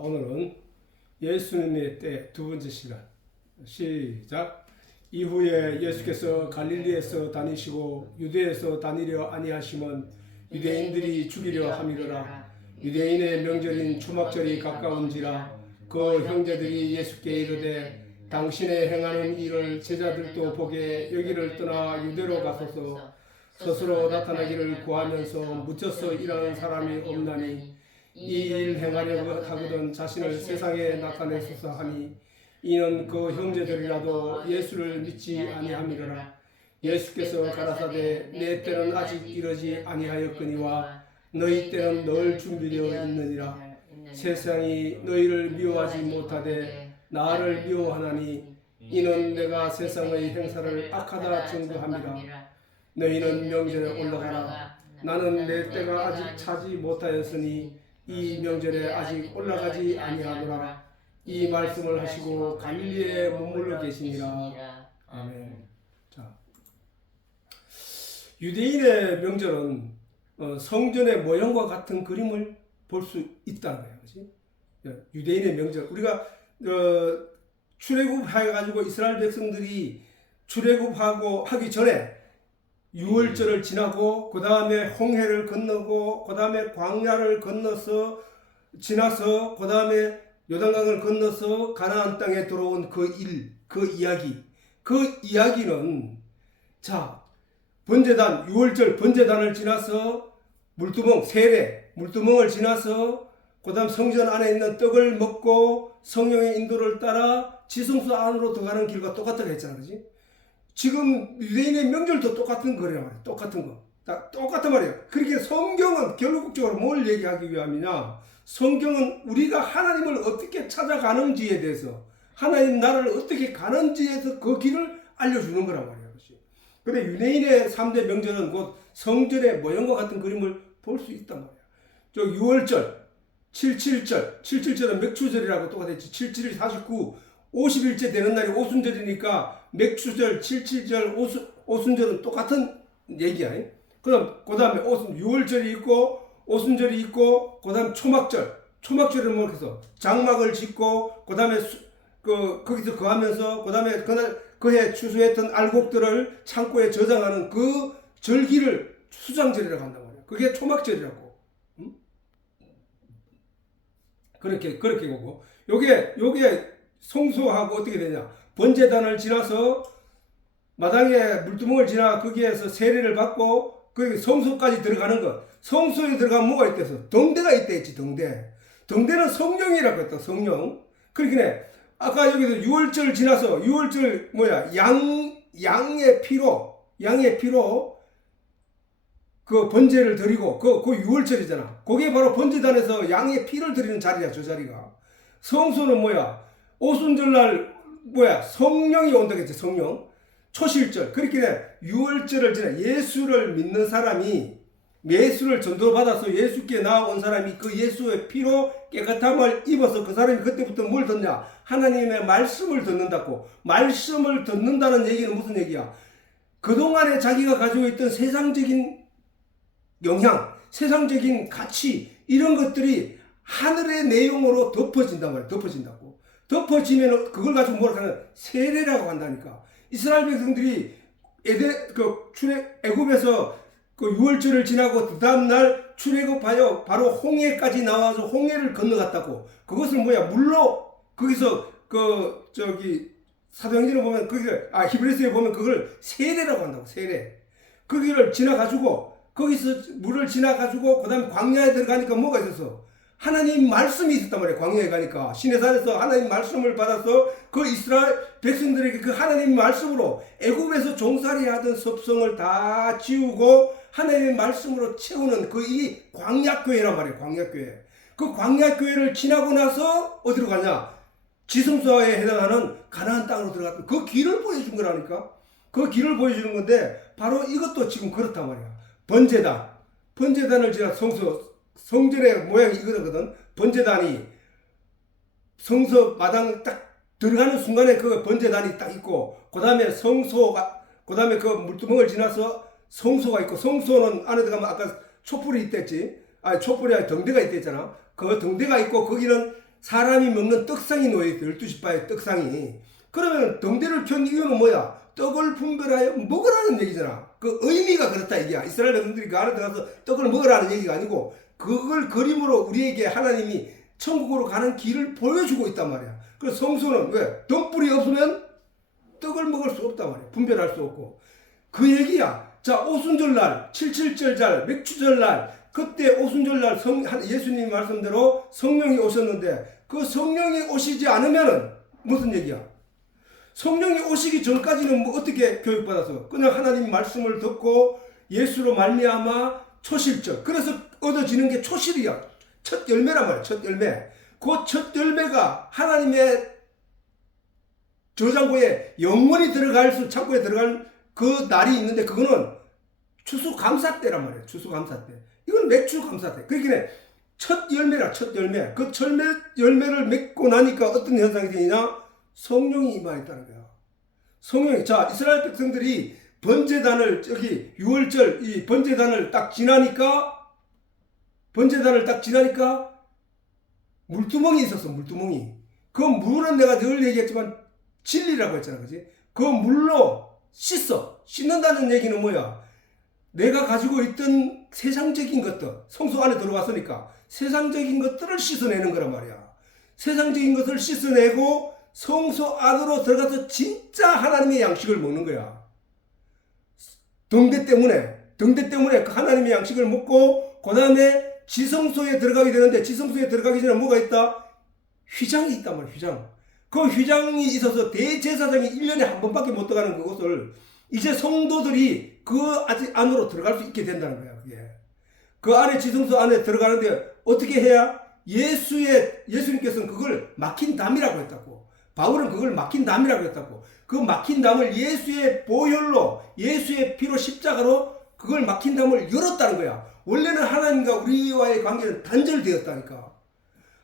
오늘은 예수님의 때 두 번째 시간. 시작. 이후에 예수께서 갈릴리에서 다니시고 유대에서 다니려 아니하심은 유대인들이 죽이려 함이로라. 유대인의 명절인 초막절이 가까운지라. 그 형제들이 예수께 이르되 당신의 행하는 일을 제자들도 보게 여기를 떠나 유대로 가소서. 스스로 나타나기를 구하면서 묻혀서 일하는 사람이 없나니 이 일 행하려고 하거든 자신을 세상에 나타내소서 하니 이는 그 형제들이라도 예수를 믿지 아니함이로라. 예수께서 가라사대 내 때는 아직 이르지 아니하였거니와 너희 때는 늘 준비되어 있느니라. 세상이 너희를 미워하지 못하되 나를 미워하나니 이는 내가 세상의 행사를 악하다 증거함이라. 너희는 명절에 올라가라. 나는 내 때가 아직 차지 못하였으니 이 명절에 아직 올라가지 아니하노라. 이 말씀을 하시고 갈릴리에 머물러 계시니라. 아멘. 자, 유대인의 명절은 성전의 모형과 같은 그림을 볼 수 있다는 거예요. 그렇지? 유대인의 명절, 우리가 출애굽해가지고 이스라엘 백성들이 출애굽하고 하기 전에 유월절을 지나고 그 다음에 홍해를 건너고 그 다음에 광야를 건너서 지나서 그 다음에 요단강을 건너서 가나안 땅에 들어온 그 이야기는 자 번제단 유월절 번제단을 지나서 물두멍을 지나서 그 다음 성전 안에 있는 떡을 먹고 성령의 인도를 따라 지성소 안으로 들어가는 길과 똑같다고 했잖아, 그렇지? 지금 유대인의 명절도 똑같은 거란 말이야. 똑같은 거. 똑같단 말이에요. 그렇게 성경은 결국적으로 뭘 얘기하기 위함이냐? 성경은 우리가 하나님을 어떻게 찾아가는지에 대해서, 하나님 나라를 어떻게 가는지에서 그 길을 알려주는 거란 말이에요. 근데 유대인의 3대 명절은 곧 성전의 모형과 같은 그림을 볼 수 있단 말이야. 저 6월절, 77절은 맥추절이라고 똑같았지. 77이 49, 50일째 되는 날이 오순절이니까 맥추절, 77절, 오순절은 똑같은 얘기야. 그 다음에 6월절이 있고 오순절이 있고 그 다음 초막절은 뭐 해서 장막을 짓고 그 다음에 거기서 거하면서 그 다음에 그날 그해 추수했던 알곡들을 창고에 저장하는 그 절기를 수장절이라고 한단 말이야. 그게 초막절이라고. 응? 그렇게 보고 요게 성소하고 어떻게 되냐? 번제단을 지나서 마당에 물두멍을 지나 거기에서 세례를 받고 거기 성소까지 들어가는 것. 성소에 들어가면 뭐가 있대서? 덩대가 있대 했지. 덩대는 성령이라고 했다. 성령. 그러니까 아까 여기서 6월절 지나서 6월절 양의 피로 그 번제를 드리고 그 6월절이잖아. 그게 바로 번제단에서 양의 피를 드리는 자리야. 저 자리가. 성소는 오순절날 성령이 온다겠지. 성령. 초실절. 그렇게 6월절을 지나 예수를 믿는 사람이 예수를 전도받아서 예수께 나온 사람이 그 예수의 피로 깨끗함을 입어서 그 사람이 그때부터 뭘 듣냐? 하나님의 말씀을 듣는다고. 말씀을 듣는다는 얘기는 무슨 얘기야? 그동안에 자기가 가지고 있던 세상적인 영향, 세상적인 가치 이런 것들이 하늘의 내용으로 덮어진단 말이야. 덮어지면 그걸 가지고 뭐라고 하냐? 세례라고 한다니까. 이스라엘 백성들이 애굽에서 그 6월절을 지나고 그 다음날 출애굽하여 바로 홍해까지 나와서 홍해를 건너갔다고. 그것은 물로 거기서 사도행전을 보면 히브리서에 보면 그걸 세례라고 한다고. 세례. 거기를 지나가지고 거기서 물을 지나가지고 그 다음에 광야에 들어가니까 뭐가 있었어? 하나님 말씀이 있었단 말이에요. 광야에 가니까 시내산에서 하나님 말씀을 받아서 그 이스라엘 백성들에게 그 하나님 말씀으로 애굽에서 종살이 하던 섭성을 다 지우고 하나님의 말씀으로 채우는 이 광야교회란 말이에요. 광야교회. 그 광야교회를 지나고 나서 어디로 가냐? 지성소에 해당하는 가나안 땅으로 들어갔던 그 길을 보여준 거라니까. 그 길을 보여주는 건데 바로 이것도 지금 그렇단 말이야. 번제단을 지나 성전의 모양이 이거거든. 번제단이 성소 마당 딱 들어가는 순간에 그 번제단이 딱 있고 그 다음에 그 다음에 그 물두멍을 지나서 성소가 있고 성소는 안에 들어가면 아까 촛불이 있댔지. 촛불이 아니라 덩대가 있댔잖아. 그 덩대가 있고 거기는 사람이 먹는 떡상이 놓여있어. 12시바의 떡상이. 그러면 등대를 켠 이유는 뭐야? 떡을 분별하여 먹으라는 얘기잖아. 그 의미가 그렇다 이게야. 이스라엘 백성들이 그 안에 들어가서 떡을 먹으라는 얘기가 아니고 그걸 그림으로 우리에게 하나님이 천국으로 가는 길을 보여주고 있단 말이야. 그래서 성소는 왜? 등불이 없으면 떡을 먹을 수 없단 말이야. 분별할 수 없고. 그 얘기야. 자, 오순절날, 칠칠절날, 맥추절날, 그때 오순절날 예수님 말씀대로 성령이 오셨는데 그 성령이 오시지 않으면은 무슨 얘기야? 성령이 오시기 전까지는 뭐 어떻게 교육받아서 그냥 하나님 말씀을 듣고 예수로 말미암아 초실적. 그래서 얻어지는 게 초실이야. 첫 열매란 말이야. 첫 열매. 그 첫 열매가 하나님의 저장고에 영원히 창고에 들어갈 그 날이 있는데 그거는 추수감사 때란 말이에요. 추수감사 때. 이건 맥추감사 때. 그러니까 첫 열매라. 첫 열매. 그 열매를 맺고 나니까 어떤 현상이 되느냐? 성령이 임하였다는 거야. 성령이. 자, 이스라엘 백성들이 번제단을 저기 6월절 이 번제단을 딱 지나니까 물두멍이 있었어. 물두멍이. 그 물은 내가 늘 얘기했지만 진리라고 했잖아. 그지? 그 물로 씻는다는 얘기는 뭐야? 내가 가지고 있던 세상적인 것들, 성소 안에 들어왔으니까 세상적인 것들을 씻어내는 거란 말이야. 세상적인 것을 씻어내고 성소 안으로 들어가서 진짜 하나님의 양식을 먹는 거야. 등대 때문에 그 하나님의 양식을 먹고 그 다음에 지성소에 들어가게 되는데 지성소에 들어가기 전에 뭐가 있다? 휘장이 있단 말이야. 휘장. 그 휘장이 있어서 대제사장이 1년에 한 번밖에 못 들어가는 그것을 이제 성도들이 그 아직 안으로 들어갈 수 있게 된다는 거야. 그게. 그 안에 지성소 안에 들어가는데 어떻게 해야? 예수님께서는 그걸 막힌 담이라고 했다고. 바울은 그걸 막힌 담이라고 했다고. 그 막힌 담을 예수의 보혈로 예수의 피로 십자가로 그걸 막힌 담을 열었다는 거야. 원래는 하나님과 우리와의 관계는 단절되었다니까.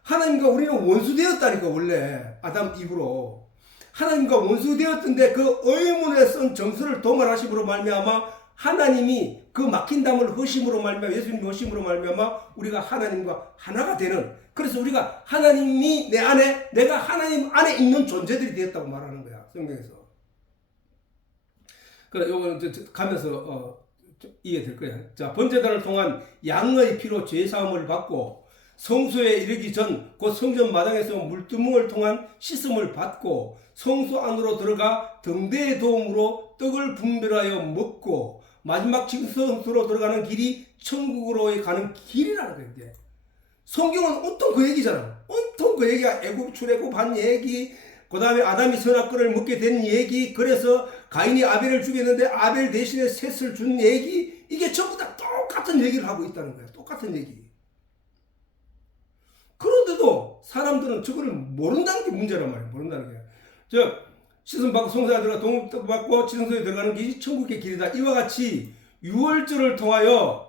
하나님과 우리는 원수되었다니까. 원래 아담 이후로 하나님과 원수되었던데 그 의문에 쓴 정서를 도말하심으로 말미암아 하나님이 그 막힌 담을 허심으로 말미암아 예수님의 허심으로 말미암아 우리가 하나님과 하나가 되는, 그래서 우리가 하나님이 내 안에 내가 하나님 안에 있는 존재들이 되었다고 말하는 거야. 성경에서. 그래 요거는 가면서 이해될 거야. 자, 번제단을 통한 양의 피로 죄 사함을 받고 성소에 이르기 전 곧 성전 마당에서 물두멍을 통한 씻음을 받고 성소 안으로 들어가 등대의 도움으로 떡을 분별하여 먹고 마지막 지성소로 들어가는 길이 천국으로 가는 길이라는 거예요. 이게. 성경은 온통 그 얘기잖아. 온통 그 얘기가 애굽 출애굽한 얘기, 그 다음에 아담이 선악과를 먹게 된 얘기, 그래서 가인이 아벨을 죽였는데 아벨 대신에 셋을 준 얘기, 이게 전부 다 똑같은 얘기를 하고 있다는 거야. 똑같은 얘기. 그런데도 사람들은 저거를 모른다는 게 문제란 말이야. 모른다는 게. 씻음 받고 성소에 들어가 동ទឹក받고 지성소에 들어가는 길이 천국의 길이다. 이와 같이 유월절을 통하여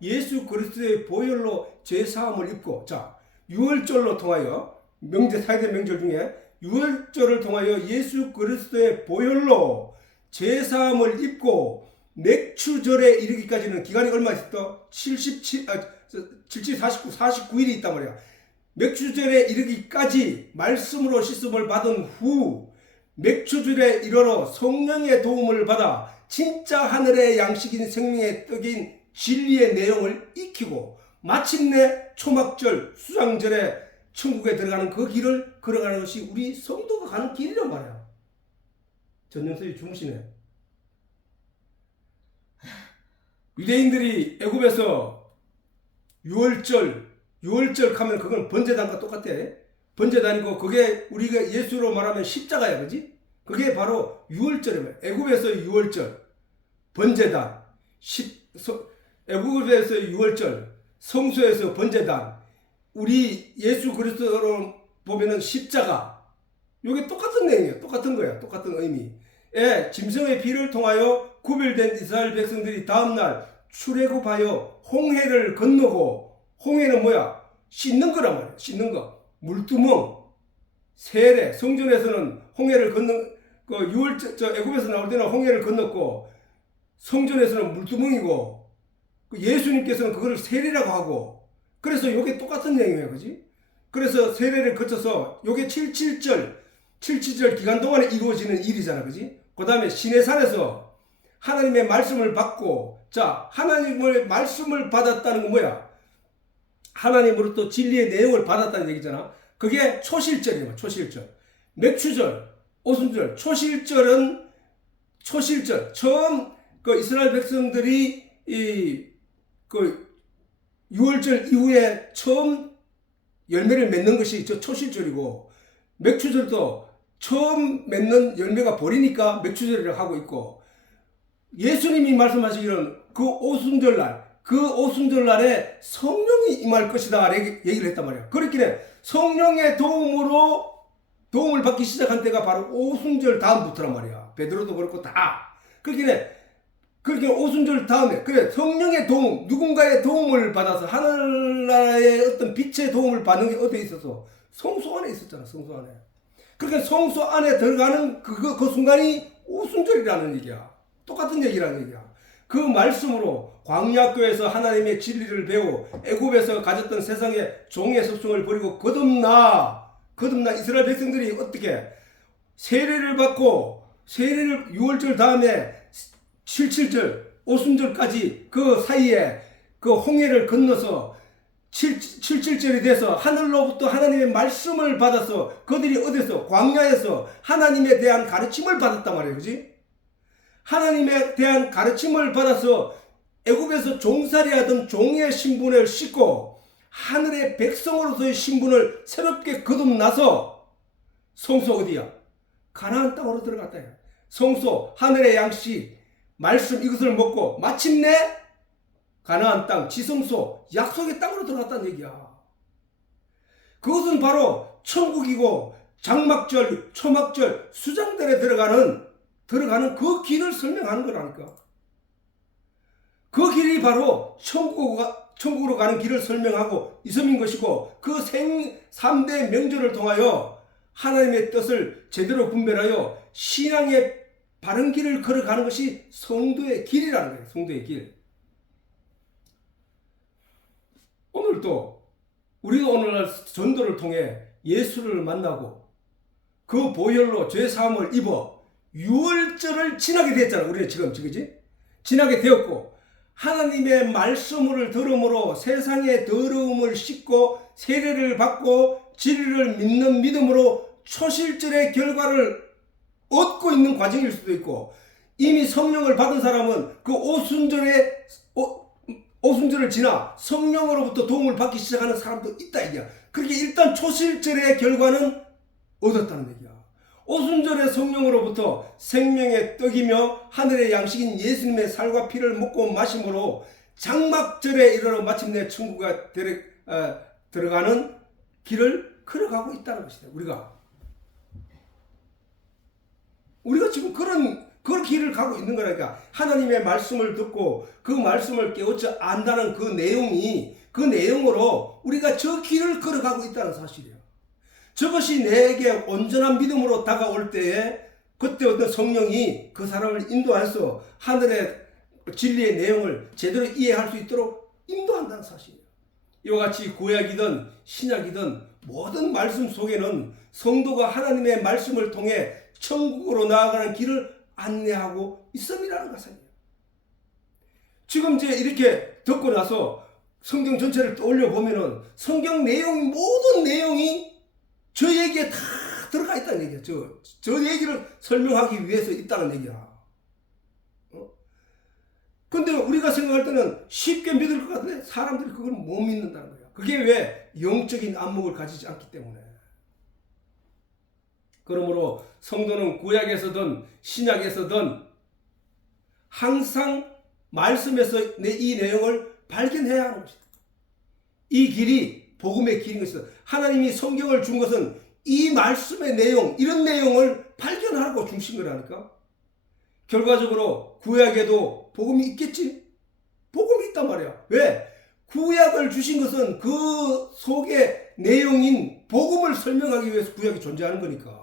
예수 그리스도의 보혈로 죄 사함을 입고, 자, 유월절로 통하여 사이대 명절 중에 유월절을 통하여 예수 그리스도의 보혈로 죄 사함을 입고 맥추절에 이르기까지는 기간이 얼마 있었다? 49일이 있단 말이야. 맥추절에 이르기까지 말씀으로 씻음을 받은 후 맥추절에 이르러 성령의 도움을 받아 진짜 하늘의 양식인 생명의 떡인 진리의 내용을 익히고 마침내 초막절 수장절에 천국에 들어가는 그 길을 걸어가는 것이 우리 성도가 가는 길이란 말이야. 전영석이 주무시네. 유대인들이 애굽에서 유월절 하면 그건 번제단과 똑같아. 번제단이고 그게 우리가 예수로 말하면 십자가야. 그지? 그게 바로 유월절이에요. 애굽에서 유월절, 번제단, 애굽에서 유월절, 성소에서 번제단, 우리 예수 그리스도로 보면은 십자가. 이게 똑같은 내용이에요. 똑같은 거야. 똑같은 의미. 짐승의 피를 통하여 구별된 이스라엘 백성들이 다음날 출애굽하여 홍해를 건너고, 홍해는 뭐야? 씻는 거란 말이야. 씻는 거. 물두멍, 세례. 성전에서는 홍해를 애굽에서 나올 때는 홍해를 건넜고, 성전에서는 물두멍이고, 예수님께서는 그거를 세례라고 하고, 그래서 이게 똑같은 내용이에요. 그지? 그래서 세례를 거쳐서 요게 77절 기간 동안에 이루어지는 일이잖아. 그지? 그 다음에 시내산에서 하나님의 말씀을 받고, 자, 하나님의 말씀을 받았다는 건 뭐야? 하나님으로부터 진리의 내용을 받았다는 얘기잖아. 그게 초실절이야. 초실절. 맥추절, 오순절. 초실절. 처음 그 이스라엘 백성들이 그 6월절 이후에 처음 열매를 맺는 것이 저 초실절이고, 맥추절도 처음 맺는 열매가 보리니까 맥추절이라고 하고 있고, 예수님이 말씀하시기로는 그 오순절날에 성령이 임할 것이다 얘기를 했단 말이야. 그렇기에 성령의 도움을 받기 시작한 때가 바로 오순절 다음부터란 말이야. 베드로도 그렇고 다. 그렇게 오순절 다음에, 그래, 성령의 도움, 누군가의 도움을 받아서 하늘나라의 어떤 빛의 도움을 받는 게 어디에 있어서? 성소 안에 있었잖아. 성소 안에. 그러니까 성소 안에 들어가는 그 순간이 오순절이라는 얘기야. 똑같은 얘기라는 얘기야. 그 말씀으로 광야교에서 하나님의 진리를 배워 애굽에서 가졌던 세상의 종의 습성을 버리고 거듭나 이스라엘 백성들이 어떻게 세례를 받고, 세례를 6월절 다음에 77절 오순절까지 그 사이에 그 홍해를 건너서 77절이 돼서 하늘로부터 하나님의 말씀을 받아서 그들이 어디서? 광야에서 하나님에 대한 가르침을 받았단 말이에요. 그지? 하나님에 대한 가르침을 받아서 애굽에서 종살이 하던 종의 신분을 싣고 하늘의 백성으로서의 신분을 새롭게 거듭나서 성소 어디야? 가나안 땅으로 들어갔다. 성소, 하늘의 양식, 말씀 이것을 먹고 마침내 가나안 땅, 지성소, 약속의 땅으로 들어갔다는 얘기야. 그것은 바로 천국이고 장막절, 초막절, 수장들에 들어가는 그 길을 설명하는 거라니까. 그 길이 바로 천국으로 가는 길을 설명하고 있음인 것이고, 그 3대 명절을 통하여 하나님의 뜻을 제대로 분별하여 신앙의 바른 길을 걸어가는 것이 성도의 길이라는 거예요. 성도의 길. 우리도 오늘날 전도를 통해 예수를 만나고 그 보혈로 죄사함을 입어 6월절을 지나게 됐잖아. 우리는 지금 그지? 지나게 되었고, 하나님의 말씀을 들음으로 세상의 더러움을 씻고 세례를 받고 진리를 믿는 믿음으로 초실절의 결과를 얻고 있는 과정일 수도 있고, 이미 성령을 받은 사람은 그 오순절을 지나 성령으로부터 도움을 받기 시작하는 사람도 있다 이거야. 그렇게 일단 초실절의 결과는 얻었다는 얘기야. 오순절의 성령으로부터 생명의 떡이며 하늘의 양식인 예수님의 살과 피를 먹고 마심으로 장막절에 이르러 마침내 천국에 들어가는 길을 걸어가고 있다는 것이다. 우리가 지금 그런 길을 가고 있는 거라니까. 하나님의 말씀을 듣고 그 말씀을 깨우쳐 안다는 그 내용으로 우리가 저 길을 걸어가고 있다는 사실이야. 저것이 내게 온전한 믿음으로 다가올 때에 그때 어떤 성령이 그 사람을 인도해서 하늘의 진리의 내용을 제대로 이해할 수 있도록 인도한다는 사실이에요. 이와 같이 구약이든 신약이든 모든 말씀 속에는 성도가 하나님의 말씀을 통해 천국으로 나아가는 길을 안내하고 있음이라는 것이에요. 지금 이제 이렇게 듣고 나서 성경 전체를 떠올려 보면은 성경 모든 내용이 저 얘기에 다 들어가 있다는 얘기야. 저 얘기를 설명하기 위해서 있다는 얘기야. 근데 우리가 생각할 때는 쉽게 믿을 것 같은데 사람들이 그걸 못 믿는다는 거야. 그게 왜? 영적인 안목을 가지지 않기 때문에. 그러므로 성도는 구약에서든 신약에서든 항상 말씀에서 이 내용을 발견해야 하는 것이다. 이 길이 복음의 길인 것이다. 하나님이 성경을 준 것은 이 말씀의 내용, 이런 내용을 발견하고 주신 거라니까. 결과적으로 구약에도 복음이 있겠지? 복음이 있단 말이야. 왜? 구약을 주신 것은 그 속의 내용인 복음을 설명하기 위해서 구약이 존재하는 거니까.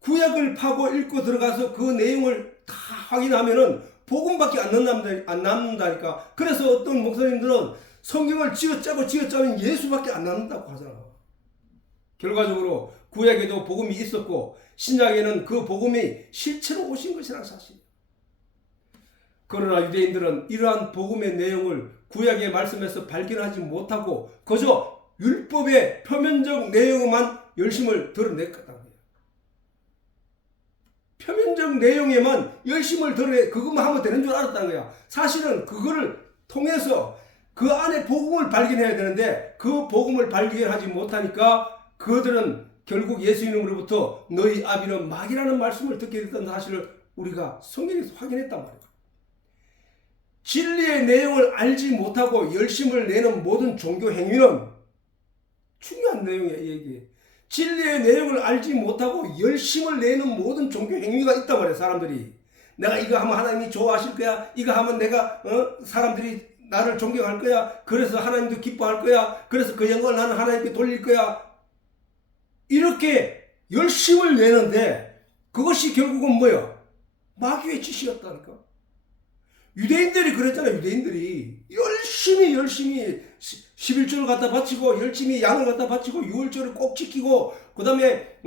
구약을 파고 읽고 들어가서 그 내용을 다 확인하면은 복음밖에 안 남는다니까. 그래서 어떤 목사님들은 성경을 쥐어짜면 예수밖에 안 남는다고 하잖아. 결과적으로 구약에도 복음이 있었고 신약에는 그 복음이 실체로 오신 것이라는 사실. 그러나 유대인들은 이러한 복음의 내용을 구약의 말씀에서 발견하지 못하고 그저 율법의 표면적 내용만 열심을 드러냈다고요. 표면적 내용에만 열심을 드러내 그것만 하면 되는 줄 알았다는 거야. 사실은 그거를 통해서 그 안에 복음을 발견해야 되는데 그 복음을 발견하지 못하니까 그들은 결국 예수 이름으로부터 너희 아비는 마귀라는 말씀을 듣게 됐던 사실을 우리가 성경에서 확인했단 말이야. 진리의 내용을 알지 못하고 열심을 내는 모든 종교 행위는 중요한 내용이야. 이게 진리의 내용을 알지 못하고 열심을 내는 모든 종교 행위가 있단 말이야. 사람들이 내가 이거 하면 하나님이 좋아하실 거야. 이거 하면 내가 사람들이 나를 존경할 거야. 그래서 하나님도 기뻐할 거야. 그래서 그 영광을 나는 하나님께 돌릴 거야. 이렇게 열심을 내는데 그것이 결국은 뭐야? 마귀의 짓이었다니까. 유대인들이 그랬잖아. 유대인들이 열심히 11조를 갖다 바치고 열심히 양을 갖다 바치고 6월절을 꼭 지키고 그 다음에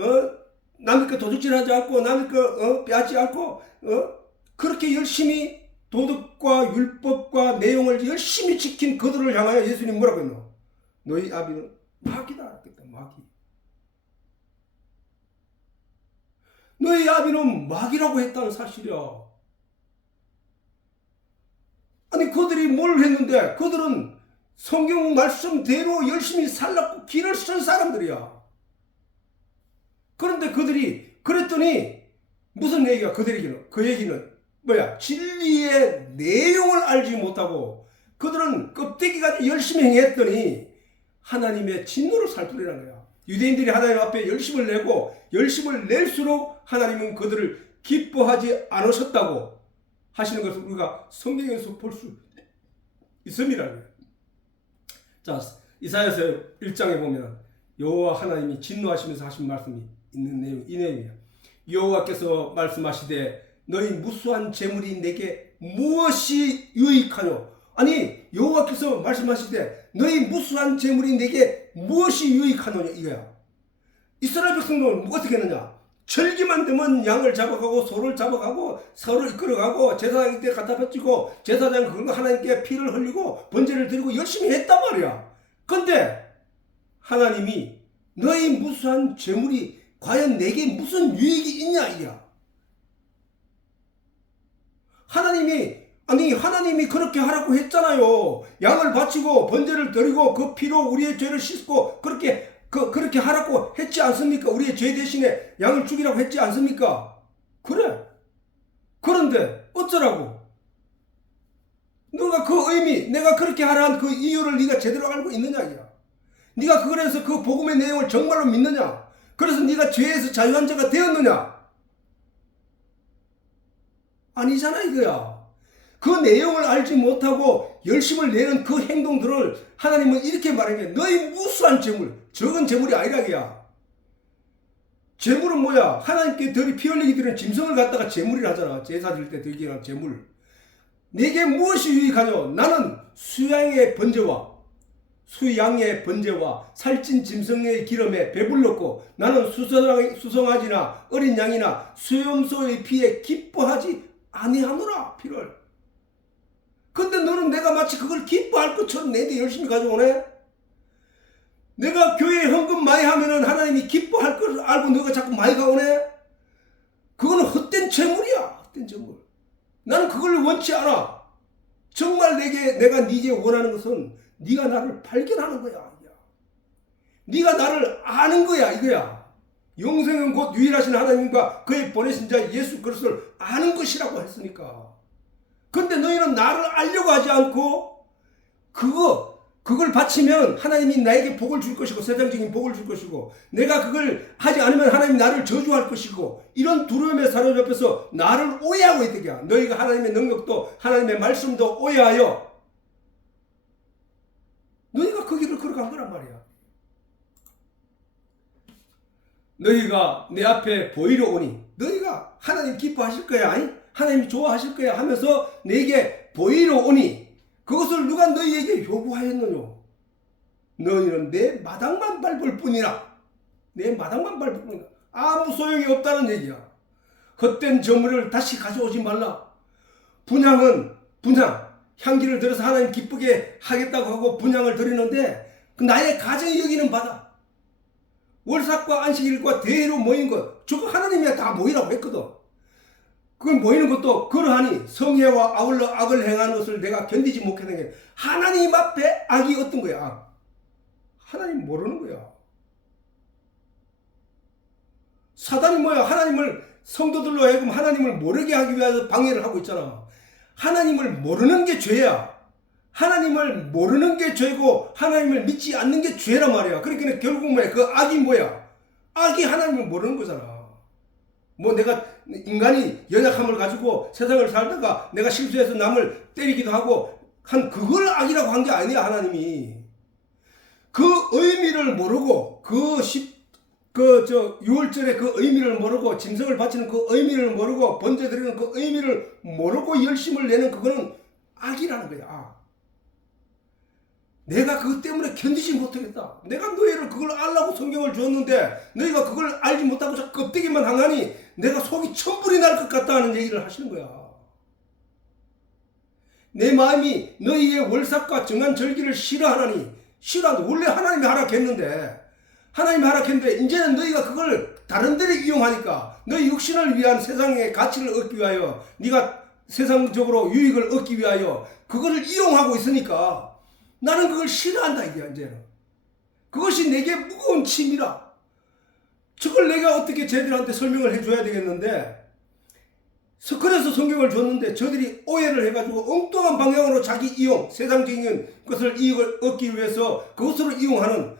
남의 거 도둑질하지 않고 남의 거 빼앗지 않고 그렇게 열심히 도덕과 율법과 내용을 열심히 지킨 그들을 향하여 예수님 뭐라고 했노? 너희 아비는 마귀다. 마귀. 너희 아비는 마귀라고 했다는 사실이야. 아니 그들이 뭘 했는데 그들은 성경 말씀대로 열심히 살라고 길을 쓴 사람들이야. 그런데 그들이 그랬더니 무슨 얘기야? 그들에게는 그 얘기는 뭐야? 진리의 내용을 알지 못하고 그들은 껍데기가 열심히 행했더니 하나님의 진노를 살풀이라는 거야. 유대인들이 하나님 앞에 열심을 내고 열심을 낼수록 하나님은 그들을 기뻐하지 않으셨다고 하시는 것을 우리가 성경에서 볼 수 있음이라는 거예요. 자, 이사야서 1장에 보면 여호와 하나님이 진노하시면서 하신 말씀이 있는 내용, 이 내용이에요. 여호와께서 말씀하시되 너희 무수한 재물이 내게 무엇이 유익하뇨? 아니 여호와께서 말씀하시되 너희 무수한 재물이 내게 무엇이 유익하노냐 이거야. 이스라엘 백성들은 어떻게 했느냐? 절기만 되면 양을 잡아가고 소를 잡아가고 서를 이끌어가고 제사장 때 갖다 바치고 제사장 그거 하나님께 피를 흘리고 번제를 드리고 열심히 했단 말이야. 근데 하나님이 너희 무수한 재물이 과연 내게 무슨 유익이 있냐 이야. 하나님이 그렇게 하라고 했잖아요. 양을 바치고 번제를 드리고 그 피로 우리의 죄를 씻고 그렇게 하라고 했지 않습니까? 우리의 죄 대신에 양을 죽이라고 했지 않습니까? 그래. 그런데 어쩌라고? 너가 그 의미, 내가 그렇게 하라는 그 이유를 네가 제대로 알고 있느냐 이야. 네가 그래서 그 복음의 내용을 정말로 믿느냐? 그래서 네가 죄에서 자유한 자가 되었느냐? 아니잖아 이거야. 그 내용을 알지 못하고 열심을 내는 그 행동들을 하나님은 이렇게 말하는 게 너희 무수한 재물, 적은 재물이 아니라기야. 재물은 뭐야? 하나님께 피 흘리기 드리는 짐승을 갖다가 재물이라 하잖아. 제사 드릴 때 드리는 재물. 내게 무엇이 유익하뇨? 나는 수양의 번제와 살찐 짐승의 기름에 배불렀고 나는 수송아지나 어린 양이나 수염소의 피에 기뻐하지 아니하노라. 피를. 근데 너는 내가 마치 그걸 기뻐할 것처럼 내게 열심히 가져오네? 내가 교회에 헌금 많이 하면은 하나님이 기뻐할 걸 알고 너가 자꾸 많이 가오네? 그거는 헛된 재물이야. 헛된 재물. 나는 그걸 원치 않아. 정말 내가 네게 원하는 것은 네가 나를 발견하는 거야. 네가 나를 아는 거야. 이거야. 영생은 곧 유일하신 하나님과 그의 보내신 자 예수 그리스도를 아는 것이라고 했으니까. 근데 너희는 나를 알려고 하지 않고 그걸 바치면 하나님이 나에게 복을 줄 것이고 세상적인 복을 줄 것이고 내가 그걸 하지 않으면 하나님이 나를 저주할 것이고 이런 두려움에 사로잡혀서 나를 오해하고 있다기야. 너희가 하나님의 능력도 하나님의 말씀도 오해하여 너희가 그 길을 걸어간 거란 말이야. 너희가 내 앞에 보이러 오니 너희가 하나님 기뻐하실 거야. 아니? 하나님 좋아하실 거야 하면서 내게 보이러 오니 그것을 누가 너희에게 요구하였느냐? 너희는 내 마당만 밟을 뿐이라. 내 마당만 밟을 뿐이라. 아무 소용이 없다는 얘기야. 헛된 저물을 다시 가져오지 말라. 분향은 분향, 향기를 들어서 하나님 기쁘게 하겠다고 하고 분향을 드리는데 그 나의 가정이 여기는 바다. 월삭과 안식일과 대회로 모인 것, 저거 하나님이 다 모이라고 했거든. 그 모이는 것도 그러하니 성회와 아울러 악을 행하는 것을 내가 견디지 못하는 게 하나님 앞에 악이 어떤 거야? 악. 하나님 모르는 거야. 사단이 뭐야? 하나님을 성도들로 하여금 하나님을 모르게 하기 위해서 방해를 하고 있잖아. 하나님을 모르는 게 죄야. 하나님을 모르는 게 죄고 하나님을 믿지 않는 게 죄란 말이야. 그러니까 결국 뭐야? 그 악이 뭐야? 악이 하나님을 모르는 거잖아. 뭐 내가 인간이 연약함을 가지고 세상을 살다가 내가 실수해서 남을 때리기도 하고 한 그걸 악이라고 한 게 아니야. 하나님이 그 의미를 모르고 유월절에 그 의미를 모르고 짐승을 바치는 그 의미를 모르고 번제 드리는 그 의미를 모르고 열심을 내는 그거는 악이라는 거야. 악. 내가 그것 때문에 견디지 못하겠다. 내가 너희를 그걸 알라고 성경을 줬는데 너희가 그걸 알지 못하고 자꾸 껍데기만 하나니 내가 속이 천불이 날 것 같다는 얘기를 하시는 거야. 내 마음이 너희의 월삭과 정한 절기를 싫어하나니 싫어한다. 원래 하나님이 하락했는데 이제는 너희가 그걸 다른 데를 이용하니까 너희 육신을 위한 세상의 가치를 얻기 위하여 네가 세상적으로 유익을 얻기 위하여 그거를 이용하고 있으니까 나는 그걸 싫어한다 이게 이제는. 그것이 내게 무거운 짐이라. 저걸 내가 어떻게 쟤들한테 설명을 해줘야 되겠는데 그래서 성경을 줬는데 저들이 오해를 해가지고 엉뚱한 방향으로 자기 이용, 세상적인 것을 이익을 얻기 위해서 그것으로 이용하는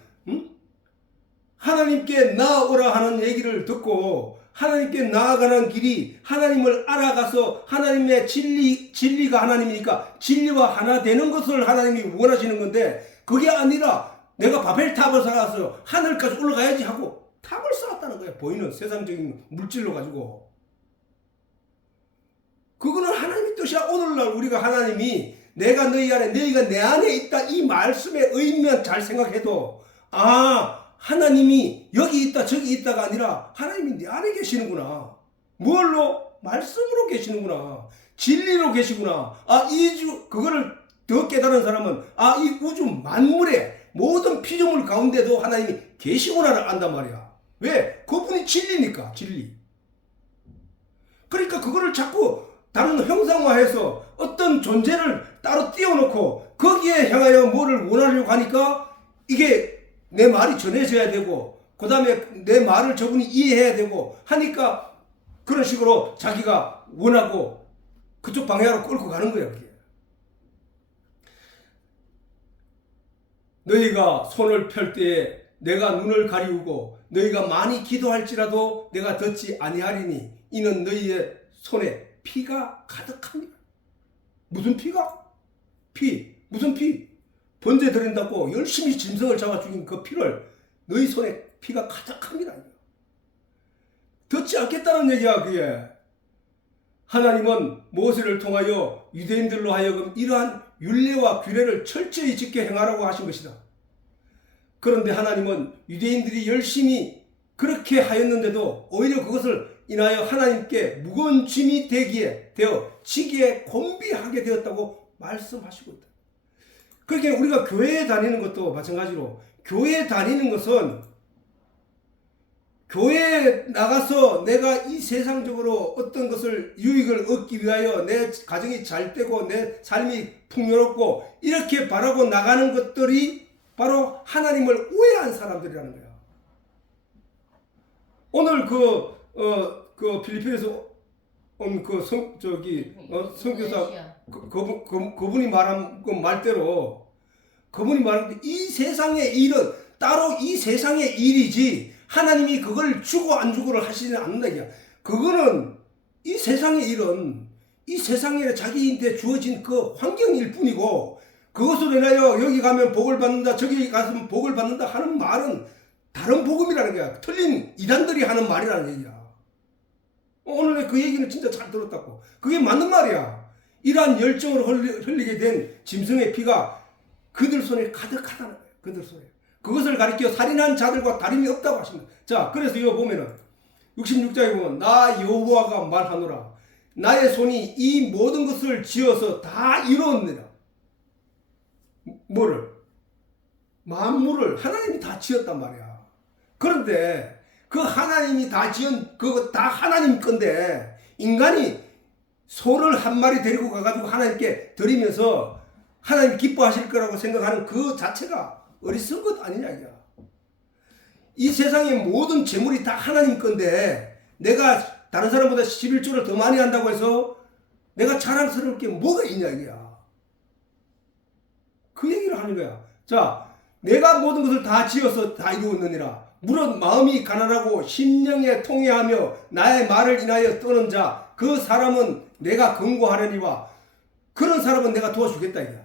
하나님께 나아오라 하는 얘기를 듣고 하나님께 나아가는 길이 하나님을 알아가서 하나님의 진리가 하나님이니까 진리와 하나 되는 것을 하나님이 원하시는 건데 그게 아니라 내가 바벨탑을 쌓아서 하늘까지 올라가야지 하고 탑을 쌓았다는 거야. 보이는 세상적인 물질로 가지고. 그거는 하나님의 뜻이야. 오늘날 우리가 하나님이 내가 너희 안에 너희가 내 안에 있다 이 말씀의 의미만 잘 생각해도 하나님이 여기 있다 저기 있다가 아니라 하나님이 내 안에 계시는구나. 뭘로? 말씀으로 계시는구나. 진리로 계시구나. 그거를 더 깨달은 사람은 이 우주 만물의 모든 피조물 가운데도 하나님이 계시구나를 안단 말이야. 왜? 그분이 진리니까. 진리. 그러니까 그거를 자꾸 다른 형상화해서 어떤 존재를 따로 띄워놓고 거기에 향하여 뭐를 원하려고 하니까 이게 내 말이 전해져야 되고 그 다음에 내 말을 저분이 이해해야 되고 하니까 그런 식으로 자기가 원하고 그쪽 방향으로 끌고 가는 거야. 그게. 너희가 손을 펼 때에 내가 눈을 가리우고 너희가 많이 기도할지라도 내가 듣지 아니하리니 이는 너희의 손에 피가 가득합니다. 무슨 피가? 무슨 피? 번제 드린다고 열심히 짐승을 잡아 죽인 그 피를 너희 손에 피가 가득합니다. 듣지 않겠다는 얘기야. 그게 하나님은 모세를 통하여 유대인들로 하여금 이러한 율례와 규례를 철저히 지켜 행하라고 하신 것이다. 그런데 하나님은 유대인들이 열심히 그렇게 하였는데도 오히려 그것을 인하여 하나님께 무거운 짐이 되어 지기에 곤비하게 되었다고 말씀하시고 있다. 그렇게 우리가 교회에 다니는 것도 마찬가지로 교회에 다니는 것은 교회에 나가서 내가 이 세상적으로 어떤 것을 유익을 얻기 위하여 내 가정이 잘 되고 내 삶이 풍요롭고 이렇게 바라고 나가는 것들이 바로 하나님을 오해한 사람들이라는 거야. 오늘 그 필리핀에서 온 그 선교사 그분이 말한 그 말대로 그분이 말한 이 세상의 일은 따로 이 세상의 일이지 하나님이 그걸 주고 안 주고를 하시지 않는다 이야. 그거는 이 세상의 일은 이 세상에 자기한테 주어진 그 환경일 뿐이고 그것으로 인하여 여기 가면 복을 받는다 저기 가면 복을 받는다 하는 말은 다른 복음이라는 거야. 틀린 이단들이 하는 말이라는 얘기야. 오늘 그 얘기는 진짜 잘 들었다고. 그게 맞는 말이야. 이러한 열정으로 흘리게 된 짐승의 피가 그들 손에 가득하다는 거예요. 그들 손에. 그것을 가리켜 살인한 자들과 다름이 없다고 하십니다. 자, 그래서 이거 보면은 66장에 보면 나 여호와가 말하노라. 나의 손이 이 모든 것을 지어서 다 이루었느라. 뭐를? 만물을 하나님이 다 지었단 말이야. 그런데 그 하나님이 다 지은 그거 다 하나님 건데 인간이 소를 한 마리 데리고 가가지고 하나님께 드리면서 하나님 기뻐하실 거라고 생각하는 그 자체가 어리석은 것 아니냐 이거야. 이 세상의 모든 재물이 다 하나님 건데 내가 다른 사람보다 11조를 더 많이 한다고 해서 내가 자랑스러울 게 뭐가 있냐 이거야. 그 얘기를 하는 거야. 자, 내가 모든 것을 다 지어서 다 이루었느니라. 무릇 마음이 가난하고 심령에 통회하며 나의 말을 인하여 떠는 자 그 사람은 내가 권고하려니와 그런 사람은 내가 도와주겠다 이거야.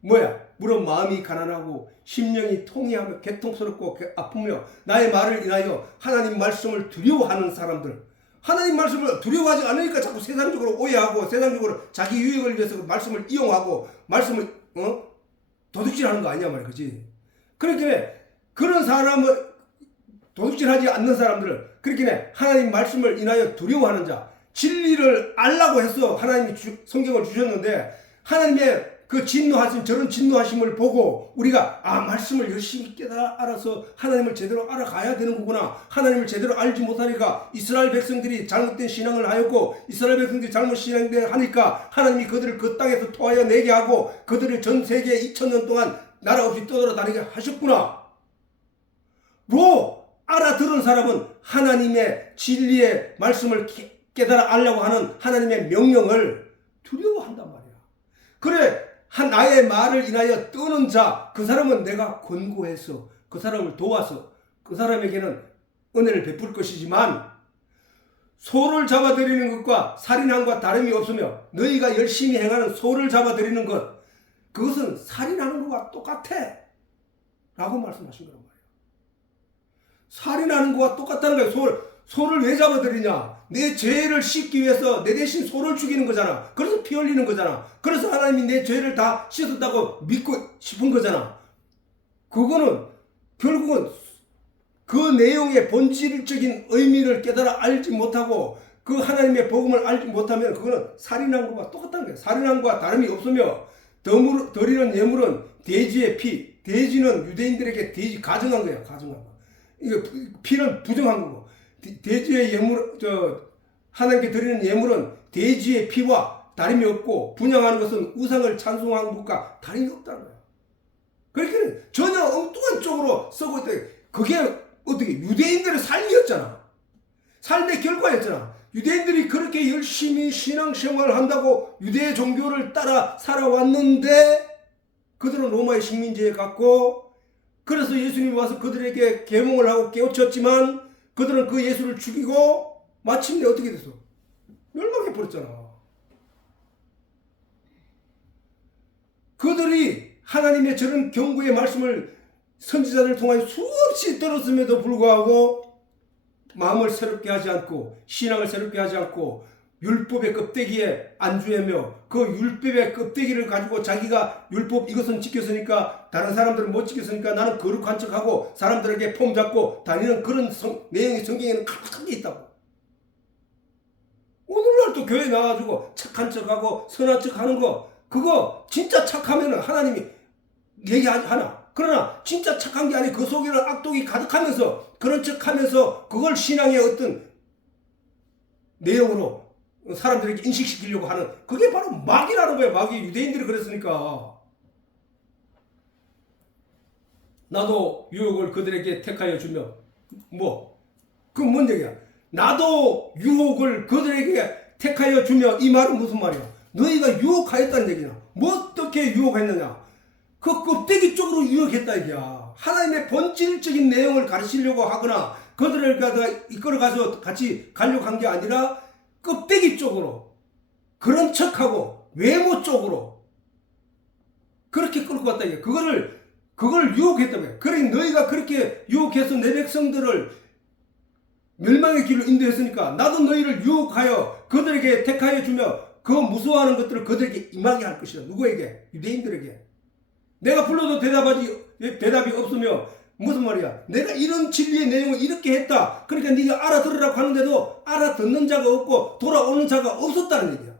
뭐야? 무릇 마음이 가난하고 심령이 통회하며 개통스럽고 아프며 나의 말을 인하여 하나님 말씀을 두려워하는 사람들. 하나님 말씀을 두려워하지 않으니까 자꾸 세상적으로 오해하고 세상적으로 자기 유익을 위해서 말씀을 이용하고 말씀을 도둑질하는 거 아니야 말이야. 그렇지? 그렇게 그런 사람을 도둑질하지 않는 사람들을 그렇게 하나님 말씀을 인하여 두려워하는 자 진리를 알라고 해서 하나님이 성경을 주셨는데 하나님의 그 진노하심 저런 진노하심을 보고 우리가 말씀을 열심히 깨달아 알아서 하나님을 제대로 알아가야 되는 거구나. 하나님을 제대로 알지 못하니까 이스라엘 백성들이 잘못된 신앙을 하였고 이스라엘 백성들이 잘못 신앙을 하니까 하나님이 그들을 그 땅에서 토하여 내게 하고 그들을 전 세계 2000년 동안 나라 없이 떠돌아다니게 하셨구나. 로 알아들은 사람은 하나님의 진리의 말씀을 깨달아 알려고 하는 하나님의 명령을 두려워한단 말이야. 그래 나의 말을 인하여 떠는 자 그 사람은 내가 권고해서 그 사람을 도와서 그 사람에게는 은혜를 베풀 것이지만 소를 잡아들이는 것과 살인함과 다름이 없으며 너희가 열심히 행하는 소를 잡아들이는 것 그것은 살인하는 것과 똑같아 라고 말씀하신 거란 말이에요. 살인하는 것과 똑같다는 거예요. 소를 왜 잡아들이냐? 내 죄를 씻기 위해서 내 대신 소를 죽이는 거잖아. 그래서 피 흘리는 거잖아. 그래서 하나님이 내 죄를 다 씻었다고 믿고 싶은 거잖아. 그거는 결국은 그 내용의 본질적인 의미를 깨달아 알지 못하고 그 하나님의 복음을 알지 못하면 그거는 살인한 것과 똑같다는 거예요. 살인한 것과 다름이 없으며 드리는 예물은 돼지의 피. 돼지는 유대인들에게 돼지 가증한 거예요. 가증한 거. 이거 피는 부정한 거고. 돼지의 예물, 하나님께 드리는 예물은 돼지의 피와 다름이 없고 분양하는 것은 우상을 찬송하는 것과 다름이 없다는 거예요. 그렇게 전혀 엉뚱한 쪽으로 쓰고 있다. 그게 어떻게 유대인들의 삶이었잖아. 삶의 결과였잖아. 유대인들이 그렇게 열심히 신앙생활을 한다고 유대 종교를 따라 살아왔는데 그들은 로마의 식민지에 갔고 그래서 예수님이 와서 그들에게 계몽을 하고 깨우쳤지만 그들은 그 예수를 죽이고 마침내 어떻게 됐어? 멸망해 버렸잖아. 그들이 하나님의 저런 경고의 말씀을 선지자들을 통하여 수없이 들었음에도 불구하고 마음을 새롭게 하지 않고 신앙을 새롭게 하지 않고 율법의 껍데기에 안주하며 그 율법의 껍데기를 가지고 자기가 율법 이것은 지켰으니까 다른 사람들은 못 지켰으니까 나는 거룩한 척하고 사람들에게 폼 잡고 다니는 그런 내용이 성경에는 가득하게 있다고. 오늘날 또 교회 나와가지고 착한 척하고 선한 척하는 거 그거 진짜 착하면 하나님이 얘기하나. 그러나 진짜 착한 게 아니고 그 속에는 악독이 가득하면서 그런 척하면서 그걸 신앙의 어떤 내용으로 사람들에게 인식시키려고 하는 그게 바로 마귀라는 거예요. 마귀. 유대인들이 그랬으니까. 나도 유혹을 그들에게 택하여 주며 그건 뭔 얘기야? 나도 유혹을 그들에게 택하여 주며 이 말은 무슨 말이야? 너희가 유혹하였다는 얘기냐? 뭐 어떻게 유혹했느냐? 그 껍데기 쪽으로 유혹했다 얘기야. 하나님의 본질적인 내용을 가르치려고 하거나 그들을 이끌어가서 같이 가려고 한 게 아니라 껍데기 쪽으로 그런 척하고 외모 쪽으로 그렇게 끌고 갔다 이게 그걸 유혹했다며. 그래 너희가 그렇게 유혹해서 내 백성들을 멸망의 길로 인도했으니까 나도 너희를 유혹하여 그들에게 택하여 주며 그 무서워하는 것들을 그들에게 임하게 할 것이다. 누구에게? 유대인들에게. 내가 불러도 대답이 없으며 무슨 말이야? 내가 이런 진리의 내용을 이렇게 했다. 그러니까 네가 알아들으라고 하는데도 알아듣는 자가 없고 돌아오는 자가 없었다는 얘기야.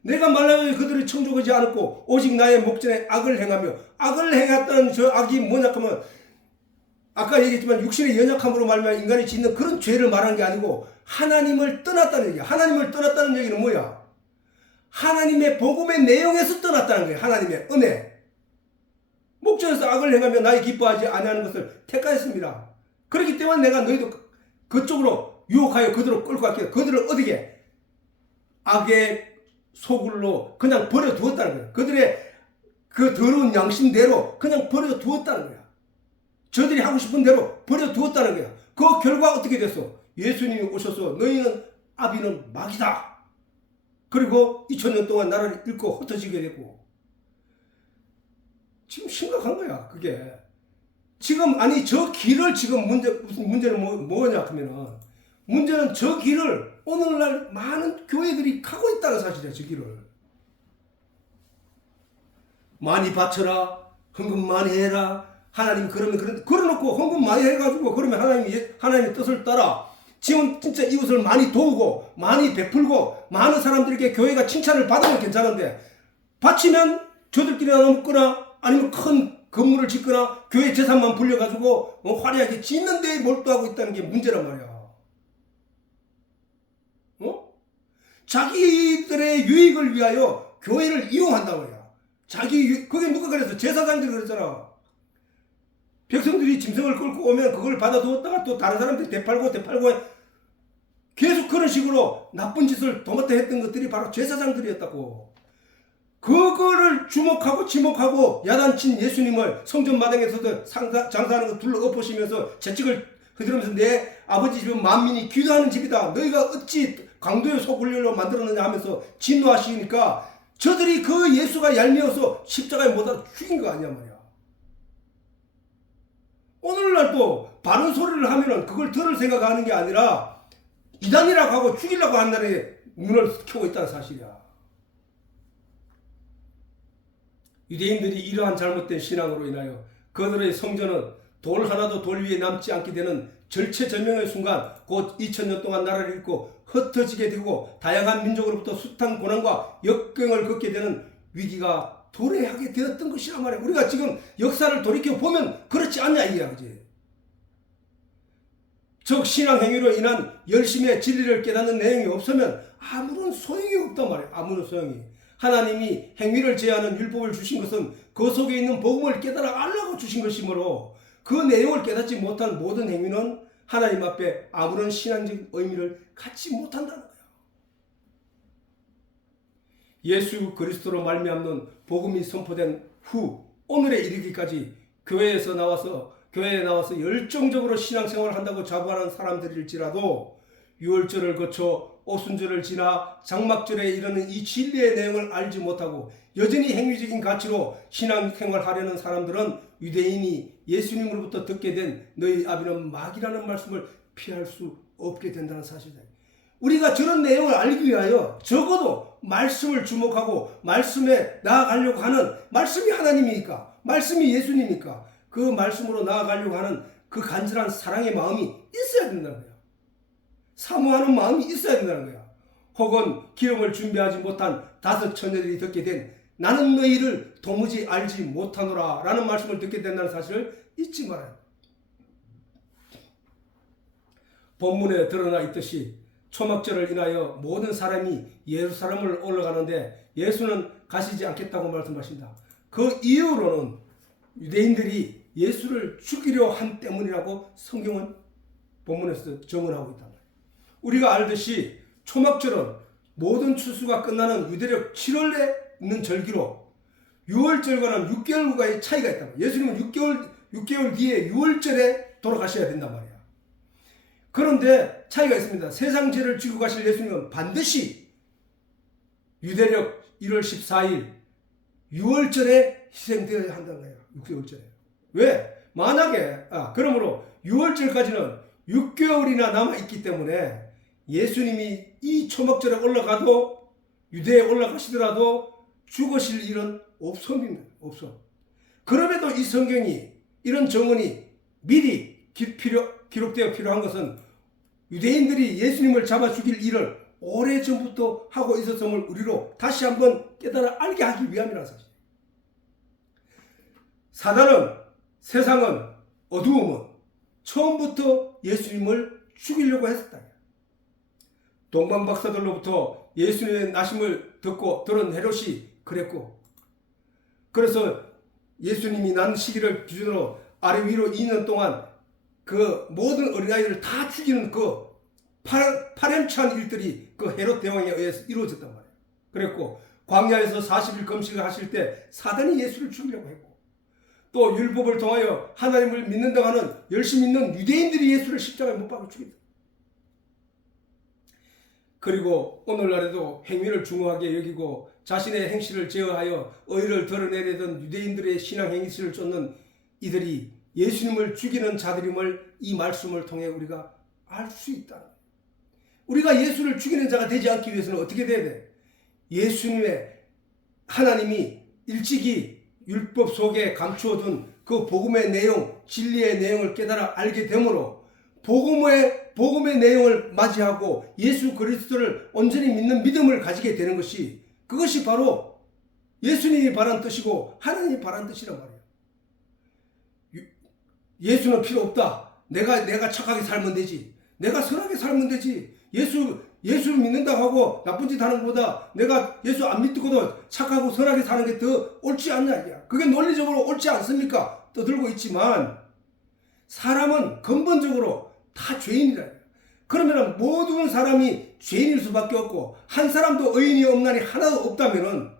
내가 말하여 그들을 청족하지 않았고 오직 나의 목전에 악을 행하며 악을 행했다는 저 악이 뭐냐 하면 아까 얘기했지만 육신의 연약함으로 말미암아 인간이 짓는 그런 죄를 말하는 게 아니고 하나님을 떠났다는 얘기야. 하나님을 떠났다는 얘기는 뭐야? 하나님의 복음의 내용에서 떠났다는 거야. 하나님의 은혜. 목전에서 악을 행하며 나의 기뻐하지 아니하는 것을 택하였습니다. 그렇기 때문에 내가 너희도 그쪽으로 유혹하여 그들을 끌고 갈게. 그들을 어디게? 악의 소굴로 그냥 버려두었다는 거야. 그들의 그 더러운 양심대로 그냥 버려두었다는 거야. 저들이 하고 싶은 대로 버려두었다는 거야. 그 결과 어떻게 됐어? 예수님이 오셔서 너희는 아비는 마귀다. 그리고 2000년 동안 나라를 잃고 흩어지게 됐고 지금 심각한 거야. 그게 지금 아니 저 길을 지금 무슨 문제는 뭐냐 하면은 문제는 저 길을 오늘날 많은 교회들이 가고 있다는 사실이야. 저 길을 많이 바쳐라, 헌금 많이 해라. 하나님 그러면 걸어놓고 헌금 많이 해가지고 그러면 하나님의 뜻을 따라 지금 진짜 이웃을 많이 도우고 많이 베풀고 많은 사람들에게 교회가 칭찬을 받으면 괜찮은데 바치면 저들끼리 나눠먹거나 아니면 큰 건물을 짓거나 교회 재산만 불려가지고 화려하게 짓는 데에 몰두하고 있다는 게 문제란 말이야. 자기들의 유익을 위하여 교회를 이용한단 말이야. 그게 누가 그랬어? 제사장들이 그랬잖아. 백성들이 짐승을 끌고 오면 그걸 받아두었다가 또 다른 사람들이 되팔고 계속 그런 식으로 나쁜 짓을 도맡아 했던 것들이 바로 제사장들이었다고. 그거를 주목하고 지목하고 야단친 예수님을 성전 마당에서도 장사하는 거 둘러 엎으시면서 채찍을 흐드러면서 내 아버지 집은 만민이 기도하는 집이다. 너희가 어찌 강도의 소굴로 만들었느냐 하면서 진노하시니까 저들이 그 예수가 얄미워서 십자가에 못 알아 죽인 거 아니야 말이야. 오늘날도 바른 소리를 하면은 그걸 들을 생각하는 게 아니라 이단이라고 하고 죽이려고 한다는 문을 켜고 있다는 사실이야. 유대인들이 이러한 잘못된 신앙으로 인하여 그들의 성전은 돌 하나도 돌 위에 남지 않게 되는 절체절명의 순간 곧 2000년 동안 나라를 잃고 흩어지게 되고 다양한 민족으로부터 숱한 고난과 역경을 겪게 되는 위기가 도래하게 되었던 것이란 말이야. 우리가 지금 역사를 돌이켜보면 그렇지 않냐 이게야. 그지? 즉 신앙 행위로 인한 열심의 진리를 깨닫는 내용이 없으면 아무런 소용이 없단 말이야. 아무런 소용이. 하나님이 행위를 제하는 율법을 주신 것은 그 속에 있는 복음을 깨달아 알라고 주신 것이므로 그 내용을 깨닫지 못한 모든 행위는 하나님 앞에 아무런 신앙적 의미를 갖지 못한다는 거야. 예수 그리스도로 말미암는 복음이 선포된 후 오늘에 이르기까지 교회에 나와서 열정적으로 신앙생활을 한다고 자부하는 사람들일지라도 유월절을 거쳐 오순절을 지나 장막절에 이르는 이 진리의 내용을 알지 못하고 여전히 행위적인 가치로 신앙생활을 하려는 사람들은 유대인이 예수님으로부터 듣게 된 너희 아비는 마귀라는 말씀을 피할 수 없게 된다는 사실이다. 우리가 저런 내용을 알기 위하여 적어도 말씀을 주목하고 말씀에 나아가려고 하는 말씀이 하나님이니까 말씀이 예수님이니까 그 말씀으로 나아가려고 하는 그 간절한 사랑의 마음이 있어야 된다는 거야. 사모하는 마음이 있어야 된다는 거야. 혹은 기름을 준비하지 못한 다섯 처녀들이 듣게 된 나는 너희를 도무지 알지 못하노라 라는 말씀을 듣게 된다는 사실을 잊지 말아요. 본문에 드러나 있듯이 초막절을 인하여 모든 사람이 예루살렘을 올라가는데 예수는 가시지 않겠다고 말씀하신다. 그 이유로는 유대인들이 예수를 죽이려 한 때문이라고 성경은 본문에서 정언하고 있단 말이에요. 우리가 알듯이 초막절은 모든 추수가 끝나는 유대력 7월에 있는 절기로 6월절과는 6개월 후의 차이가 있단 말이에요. 예수님은 6개월 뒤에 6월절에 돌아가셔야 된단 말이에요. 그런데 차이가 있습니다. 세상 죄를 지고 가실 예수님은 반드시 유대력 1월 14일 6월절에 희생되어야 한다는 거예요. 6개월절에. 왜? 만약에 그러므로 6월절까지는 6개월이나 남아있기 때문에 예수님이 이 초막절에 올라가도 유대에 올라가시더라도 죽으실 일은 없습니다. 없어. 그럼에도 이 성경이 이런 정언이 미리 기록되어 필요한 것은 유대인들이 예수님을 잡아 죽일 일을 오래전부터 하고 있었음을 우리로 다시 한번 깨달아 알게 하기 위함이라는 사실. 사단은, 세상은, 어두움은 처음부터 예수님을 죽이려고 했었다. 동방 박사들로부터 예수님의 나심을 듣고 들은 헤롯이 그랬고, 그래서 예수님이 난 시기를 기준으로 아래 위로 2년 동안 그 모든 어린아이를 다 죽이는 그 파렴치한 일들이 그 헤롯 대왕에 의해서 이루어졌단 말이에요. 그랬고 광야에서 40일 금식을 하실 때 사단이 예수를 죽이려고 했고, 또 율법을 통하여 하나님을 믿는다고 하는 열심히 믿는 유대인들이 예수를 십자가에 못 박아 죽였다. 그리고 오늘날에도 행위를 중요하게 여기고 자신의 행실을 제어하여 의를 드러내려던 유대인들의 신앙 행실을 쫓는 이들이 예수님을 죽이는 자들임을 이 말씀을 통해 우리가 알 수 있다. 우리가 예수를 죽이는 자가 되지 않기 위해서는 어떻게 돼야 돼? 예수님의 하나님이 일찍이 율법 속에 감추어둔 그 복음의 내용, 진리의 내용을 깨달아 알게 되므로 복음의 내용을 맞이하고 예수 그리스도를 온전히 믿는 믿음을 가지게 되는 것이, 그것이 바로 예수님이 바란 뜻이고 하나님이 바란 뜻이란 말이에요. 예수는 필요 없다. 내가 착하게 살면 되지. 내가 선하게 살면 되지. 예수를 믿는다고 하고 나쁜 짓 하는 것보다 내가 예수 안 믿고도 착하고 선하게 사는 게 더 옳지 않냐. 그게 논리적으로 옳지 않습니까? 떠들고 있지만 사람은 근본적으로 다 죄인이라. 그러면 모든 사람이 죄인일 수밖에 없고 한 사람도 의인이 없나니 하나도 없다면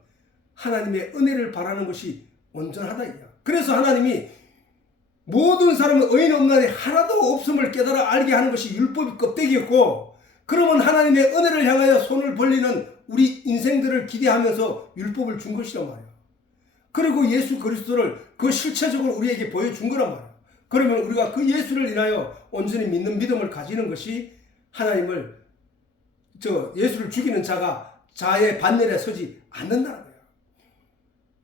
하나님의 은혜를 바라는 것이 온전하다. 그래서 하나님이 모든 사람은 의인이 없나니 하나도 없음을 깨달아 알게 하는 것이 율법의 껍데기였고, 그러면 하나님의 은혜를 향하여 손을 벌리는 우리 인생들을 기대하면서 율법을 준 것이란 말이야. 그리고 예수 그리스도를 그 실체적으로 우리에게 보여준 거란 말이야. 그러면 우리가 그 예수를 인하여 온전히 믿는 믿음을 가지는 것이 하나님을 예수를 죽이는 자의 반열에 서지 않는다는 거야.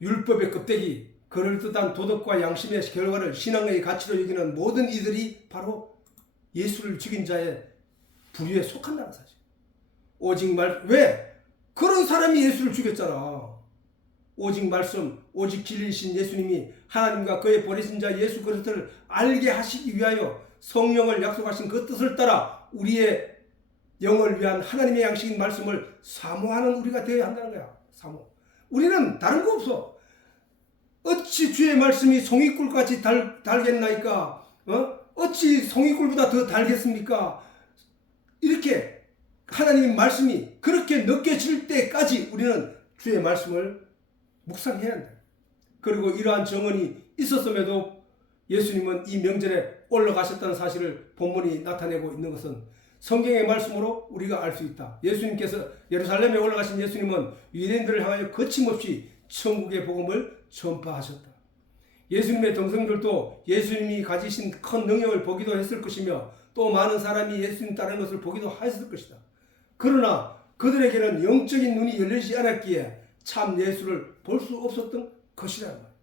율법의 껍데기, 그럴듯한 도덕과 양심의 결과를 신앙의 가치로 여기는 모든 이들이 바로 예수를 죽인 자의 부류에 속한다는 사실. 왜? 그런 사람이 예수를 죽였잖아. 오직 말씀, 오직 진리이신 예수님이 하나님과 그의 보내신 자 예수 그리스도를 알게 하시기 위하여 성령을 약속하신 그 뜻을 따라 우리의 영을 위한 하나님의 양식인 말씀을 사모하는 우리가 되어야 한다는 거야. 사모. 우리는 다른 거 없어. 어찌 주의 말씀이 송이꿀같이 달겠나이까? 어찌 송이꿀보다 더 달겠습니까? 이렇게 하나님의 말씀이 그렇게 느껴질 때까지 우리는 주의 말씀을 묵상해야 한다. 그리고 이러한 정언이 있었음에도 예수님은 이 명절에 올라가셨다는 사실을 본문이 나타내고 있는 것은 성경의 말씀으로 우리가 알 수 있다. 예수님께서 예루살렘에 올라가신 예수님은 유대인들을 향하여 거침없이 천국의 복음을 전파하셨다. 예수님의 동생들도 예수님이 가지신 큰 능력을 보기도 했을 것이며 또 많은 사람이 예수님 따르는 것을 보기도 했을 것이다. 그러나 그들에게는 영적인 눈이 열리지 않았기에 참 예수를 볼 수 없었던 것이라는 말이지.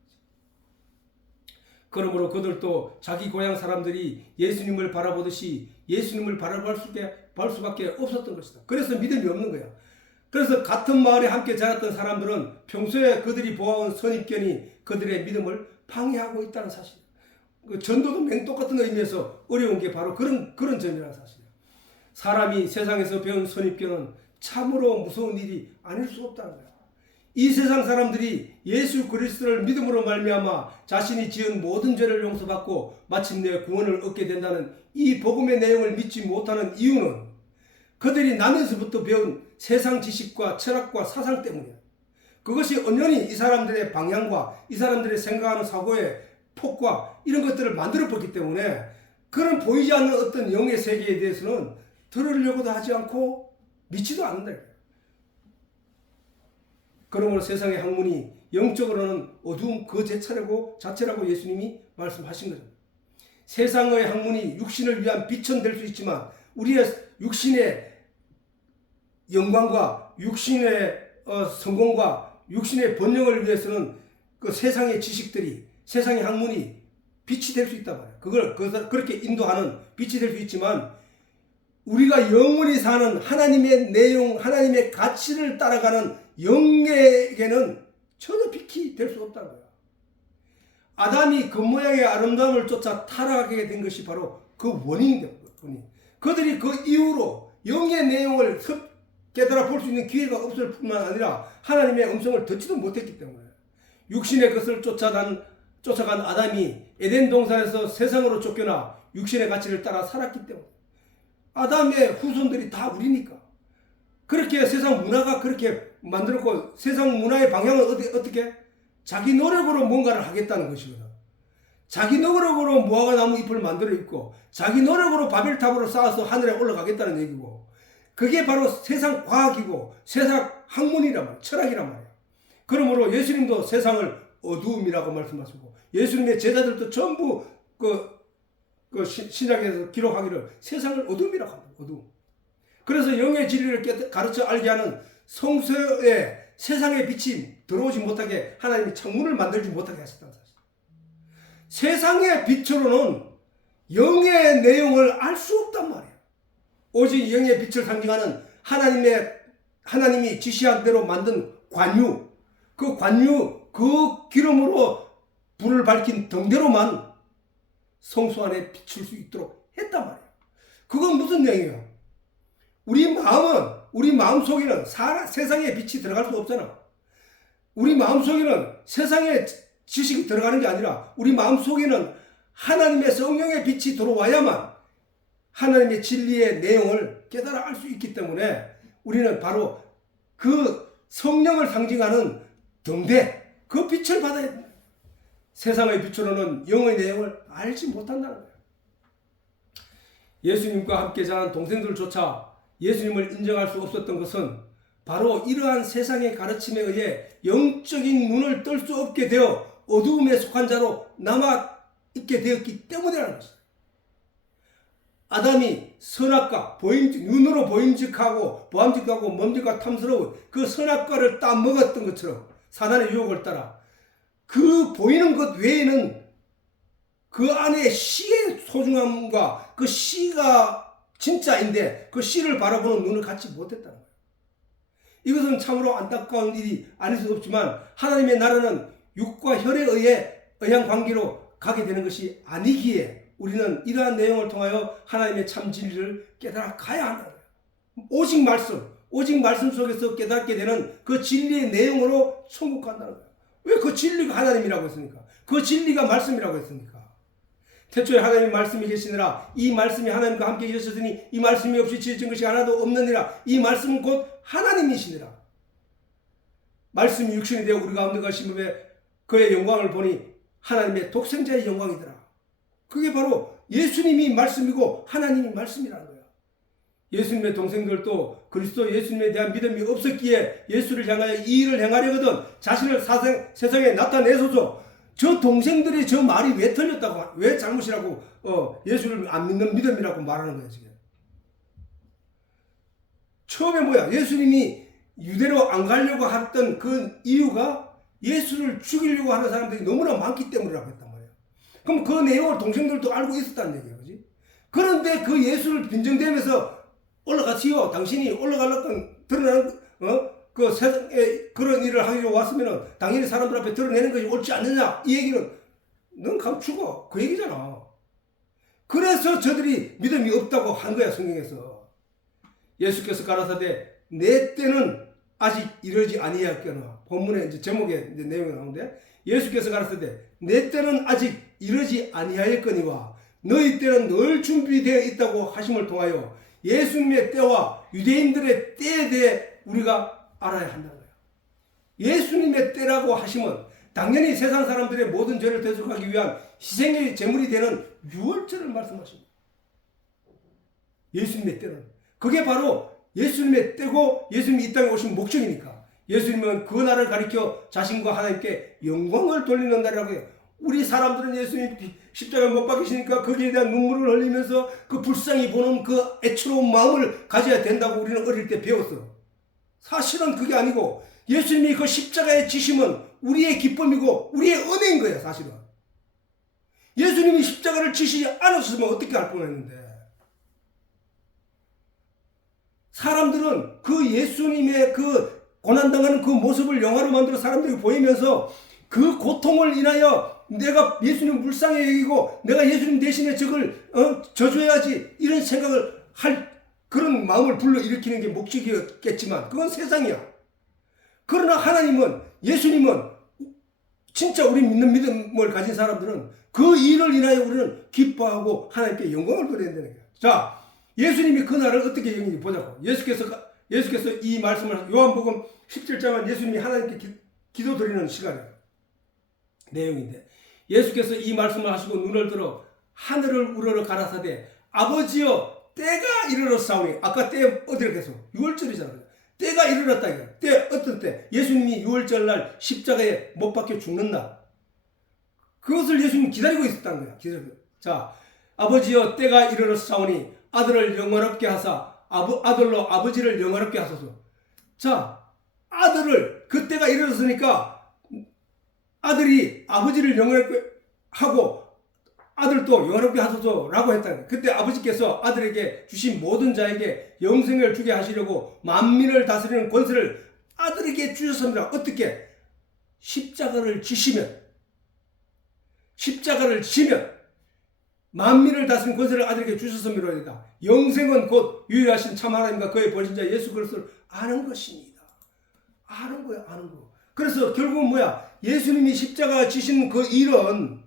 그러므로 그들도 자기 고향 사람들이 예수님을 바라보듯이 예수님을 바라볼 수밖에 없었던 것이다. 그래서 믿음이 없는 거야. 그래서 같은 마을에 함께 자랐던 사람들은 평소에 그들이 보아온 선입견이 그들의 믿음을 방해하고 있다는 사실. 그 전도도 맹똑같은 의미에서 어려운 게 바로 그런 점이라는 사실이에요. 사람이 세상에서 배운 선입견은 참으로 무서운 일이 아닐 수 없다는 거야. 이 세상 사람들이 예수 그리스도를 믿음으로 말미암아 자신이 지은 모든 죄를 용서받고 마침내 구원을 얻게 된다는 이 복음의 내용을 믿지 못하는 이유는 그들이 나면서부터 배운 세상 지식과 철학과 사상 때문이야. 그것이 언연히 이 사람들의 방향과 이 사람들의 생각하는 사고의 폭과 이런 것들을 만들어버렸기 때문에 그런 보이지 않는 어떤 영의 세계에 대해서는 들으려고도 하지 않고 믿지도 않는다. 그러므로 세상의 학문이 영적으로는 어두운 그 자체라고 예수님이 말씀하신 거죠. 세상의 학문이 육신을 위한 빛은 될 수 있지만 우리의 육신의 영광과 육신의 성공과 육신의 번영을 위해서는 그 세상의 지식들이, 세상의 학문이 빛이 될 수 있단 말이에요. 그걸 그렇게 인도하는 빛이 될 수 있지만, 우리가 영원히 사는 하나님의 내용, 하나님의 가치를 따라가는 영에게는 전혀 빛이 될 수 없다는 거예요. 아담이 겉모양의 아름다움을 쫓아 타락하게 된 것이 바로 그 원인입니다. 그들이 그 이후로 영의 내용을 깨달아 볼 수 있는 기회가 없을 뿐만 아니라 하나님의 음성을 듣지도 못했기 때문에, 육신의 것을 쫓아간 아담이 에덴 동산에서 세상으로 쫓겨나 육신의 가치를 따라 살았기 때문에, 아담의 후손들이 다 우리니까. 그렇게 세상 문화가 그렇게 만들었고, 세상 문화의 방향은 어떻게? 자기 노력으로 뭔가를 하겠다는 것이거든. 자기 노력으로 무화과 나무 잎을 만들어 입고, 자기 노력으로 바벨탑으로 쌓아서 하늘에 올라가겠다는 얘기고, 그게 바로 세상 과학이고 세상 학문이란 말이야. 철학이란 말이야. 그러므로 예수님도 세상을 어두움이라고 말씀하시고, 예수님의 제자들도 전부 신약에서 기록하기를 세상을 어둠이라고 합니다. 어둠. 그래서 영의 진리를 가르쳐 알게 하는 성서에 세상의 빛이 들어오지 못하게 하나님이 창문을 만들지 못하게 하셨다는 사실. 세상의 빛으로는 영의 내용을 알 수 없단 말이에요. 오직 영의 빛을 상징하는 하나님이 지시한 대로 만든 관유, 그 기름으로 불을 밝힌 등대로만 성소 안에 비출 수 있도록 했단 말이에요. 그건 무슨 내용이에요? 우리 마음 속에는 세상의 빛이 들어갈 수 없잖아. 우리 마음 속에는 세상의 지식이 들어가는 게 아니라, 우리 마음 속에는 하나님의 성령의 빛이 들어와야만 하나님의 진리의 내용을 깨달아 알 수 있기 때문에, 우리는 바로 그 성령을 상징하는 등대, 그 빛을 받아야 됩니다. 세상의 빛으로는 영의 내용을 알지 못한다는 거예요. 예수님과 함께 자란 동생들조차 예수님을 인정할 수 없었던 것은 바로 이러한 세상의 가르침에 의해 영적인 눈을 뜰 수 없게 되어 어두움에 속한 자로 남아있게 되었기 때문이라는 것입니다. 아담이 선악과 눈으로 보임직하고 멈직과 탐스러운 그 선악과를 따먹었던 것처럼 사단의 유혹을 따라 그 보이는 것 외에는 그 안에 씨의 소중함과 그 씨가 진짜인데 그 씨를 바라보는 눈을 갖지 못했다는 거예요. 이것은 참으로 안타까운 일이 아닐 수 없지만, 하나님의 나라는 육과 혈에 의한 관계로 가게 되는 것이 아니기에 우리는 이러한 내용을 통하여 하나님의 참 진리를 깨달아 가야 한다는 거예요. 오직 말씀 속에서 깨닫게 되는 그 진리의 내용으로 천국 간다는 거예요. 왜 그 진리가 하나님이라고 했습니까? 그 진리가 말씀이라고 했습니까? 태초에 하나님 말씀이 계시느라 이 말씀이 하나님과 함께 계셨으니 이 말씀이 없이 지어진 것이 하나도 없느니라. 이 말씀은 곧 하나님이시니라. 말씀이 육신이 되어 우리 가운데 가심에 그의 영광을 보니 하나님의 독생자의 영광이더라. 그게 바로 예수님이 말씀이고 하나님이 말씀이라는 거예요. 예수님의 동생들도 그리스도 예수님에 대한 믿음이 없었기에 예수를 향하여 이 일을 행하려거든 자신을 세상에 나타내소서. 저 동생들이 저 말이 왜 틀렸다고, 왜 잘못이라고 예수를 안 믿는 믿음이라고 말하는 거예요. 지금 처음에 뭐야? 예수님이 유대로 안 가려고 했던 그 이유가 예수를 죽이려고 하는 사람들이 너무나 많기 때문이라고 했단 말이에요. 그럼 그 내용을 동생들도 알고 있었다는 얘기예요. 그지? 그런데 그 예수를 빈정대면서 올라가시오. 당신이 올라가려고 드러나는 그 세상에 그런 일을 하기로 왔으면은 당연히 사람들 앞에 드러내는 것이 옳지 않느냐, 이 얘기는 넌 감추고 그 얘기잖아. 그래서 저들이 믿음이 없다고 한 거야. 성경에서 예수께서 가라사대 내 때는 아직 이르지 아니하였거나, 본문에 이제 제목에 이제 내용이 나오는데, 예수께서 가라사대 내 때는 아직 이르지 아니하였거니와 너희 때는 늘 준비되어 있다고 하심을 통하여 예수님의 때와 유대인들의 때에 대해 우리가 알아야 한다는 거예요. 예수님의 때라고 하시면 당연히 세상 사람들의 모든 죄를 대속하기 위한 희생의 제물이 되는 유월절을 말씀하십니다. 예수님의 때는 그게 바로 예수님의 때고 예수님이 이 땅에 오신 목적이니까, 예수님은 그 날을 가리켜 자신과 하나님께 영광을 돌리는 날이라고 해요. 우리 사람들은 예수님 십자가에 못 박히시니까 거기에 대한 눈물을 흘리면서 그 불쌍히 보는 그 애처로운 마음을 가져야 된다고 우리는 어릴 때 배웠어. 사실은 그게 아니고 예수님이 그 십자가의 지심은 우리의 기쁨이고 우리의 은혜인 거예요. 사실은 예수님이 십자가를 지시지 않았으면 어떻게 할 뻔했는데, 사람들은 그 예수님의 그 고난당하는 그 모습을 영화로 만들어 사람들이 보이면서 그 고통을 인하여 내가 예수님 불쌍히 여기고 내가 예수님 대신에 저걸 져줘야지, 이런 생각을 할 그런 마음을 불러일으키는 게 목적이었겠지만 그건 세상이야. 그러나 하나님은, 예수님은, 진짜 우리 믿는 믿음을 가진 사람들은 그 일을 인하여 우리는 기뻐하고 하나님께 영광을 돌려야 되는 거야. 자, 예수님이 그날을 어떻게 여기는지 보자고. 예수께서 이 말씀을, 요한복음 17장은 예수님이 하나님께 기도 드리는 시간이에요. 내용인데, 예수께서 이 말씀을 하시고 눈을 들어 하늘을 우러러 가라사대 아버지여 때가 이르렀사오니, 아까 때 어디로 계속 6월절이잖아요. 때가 이르렀다 이거. 때, 어떤 때? 예수님이 6월절 날 십자가에 못 박혀 죽는 날. 그것을 예수님이 기다리고 있었다는 거야. 자, 아버지여 때가 이르렀사오니 아들을 영원롭게 하사 아들로 아버지를 영원롭게 하소서. 자, 아들을, 그때가 이르렀으니까 아들이 아버지를 영원롭게 하고 아들도 영원롭게 하소서라고 했다. 그때 아버지께서 아들에게 주신 모든 자에게 영생을 주게 하시려고 만민을 다스리는 권세를 아들에게 주셨습니다. 어떻게? 십자가를 지시면 만민을 다스리는 권세를 아들에게 주셨습니다. 영생은 곧 유일하신 참 하나님과 그의 보신자 예수 그리스도를 아는 것입니다. 아는 거야, 아는 거. 그래서 결국은 뭐야? 예수님이 십자가 지신 그 일은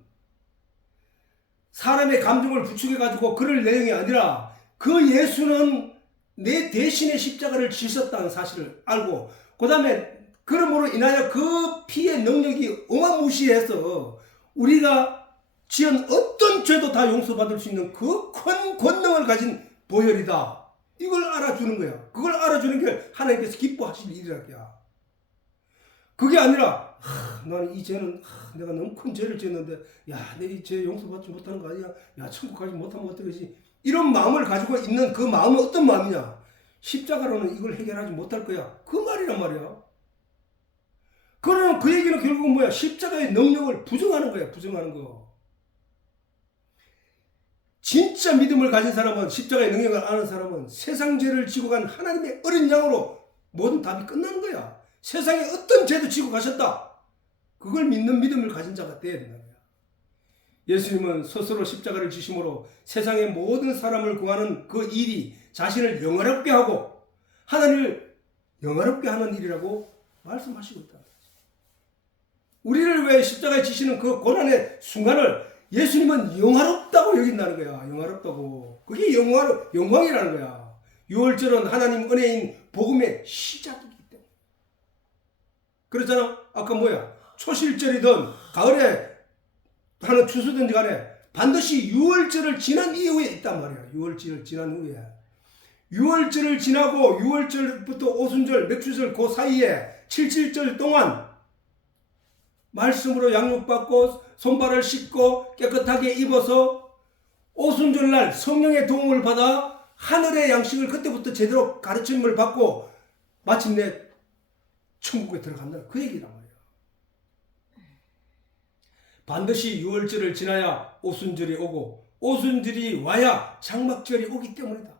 사람의 감정을 부추겨가지고 그럴 내용이 아니라, 그 예수는 내 대신에 십자가를 지셨다는 사실을 알고, 그 다음에 그러므로 인하여 그 피의 능력이 어마무시해서 우리가 지은 어떤 죄도 다 용서받을 수 있는 그 큰 권능을 가진 보혈이다. 이걸 알아주는 거야. 그걸 알아주는 게 하나님께서 기뻐하실 일이랄게야. 그게 아니라 나는 이 죄는 내가 너무 큰 죄를 지었는데, 야, 내 이 죄 용서받지 못하는 거 아니야? 야, 천국 가지 못하면 어떡하지? 이런 마음을 가지고 있는 그 마음은 어떤 마음이냐? 십자가로는 이걸 해결하지 못할 거야. 그 말이란 말이야. 그러면 그 얘기는 결국은 뭐야? 십자가의 능력을 부정하는 거야. 부정하는 거. 진짜 믿음을 가진 사람은, 십자가의 능력을 아는 사람은 세상 죄를 지고 간 하나님의 어린 양으로 모든 답이 끝나는 거야. 세상에 어떤 죄도 지고 가셨다. 그걸 믿는 믿음을 가진 자가 돼야 된다는 거야. 예수님은 스스로 십자가를 지심으로 세상의 모든 사람을 구하는 그 일이 자신을 영화롭게 하고 하나님을 영화롭게 하는 일이라고 말씀하시고 있다. 우리를 왜 십자가에 지시는 그 고난의 순간을 예수님은 영화롭다고 여긴다는 거야. 영화롭다고. 그게 영광이라는 거야. 6월절은 하나님 은혜인 복음의 시작이기 때문에. 그렇잖아. 아까 뭐야? 초실절이든 가을에 하는 추수든지 간에 반드시 6월절을 지난 이후에 있단 말이야. 6월절을 지난 후에. 6월절을 지나고 6월절부터 오순절, 맥주절 그 사이에 77절 동안 말씀으로 양육받고 손발을 씻고 깨끗하게 입어서 오순절날 성령의 도움을 받아 하늘의 양식을 그때부터 제대로 가르침을 받고 마침내 천국에 들어간다는 그 얘기란 말이야. 반드시 6월절을 지나야 오순절이 오고 오순절이 와야 장막절이 오기 때문이다.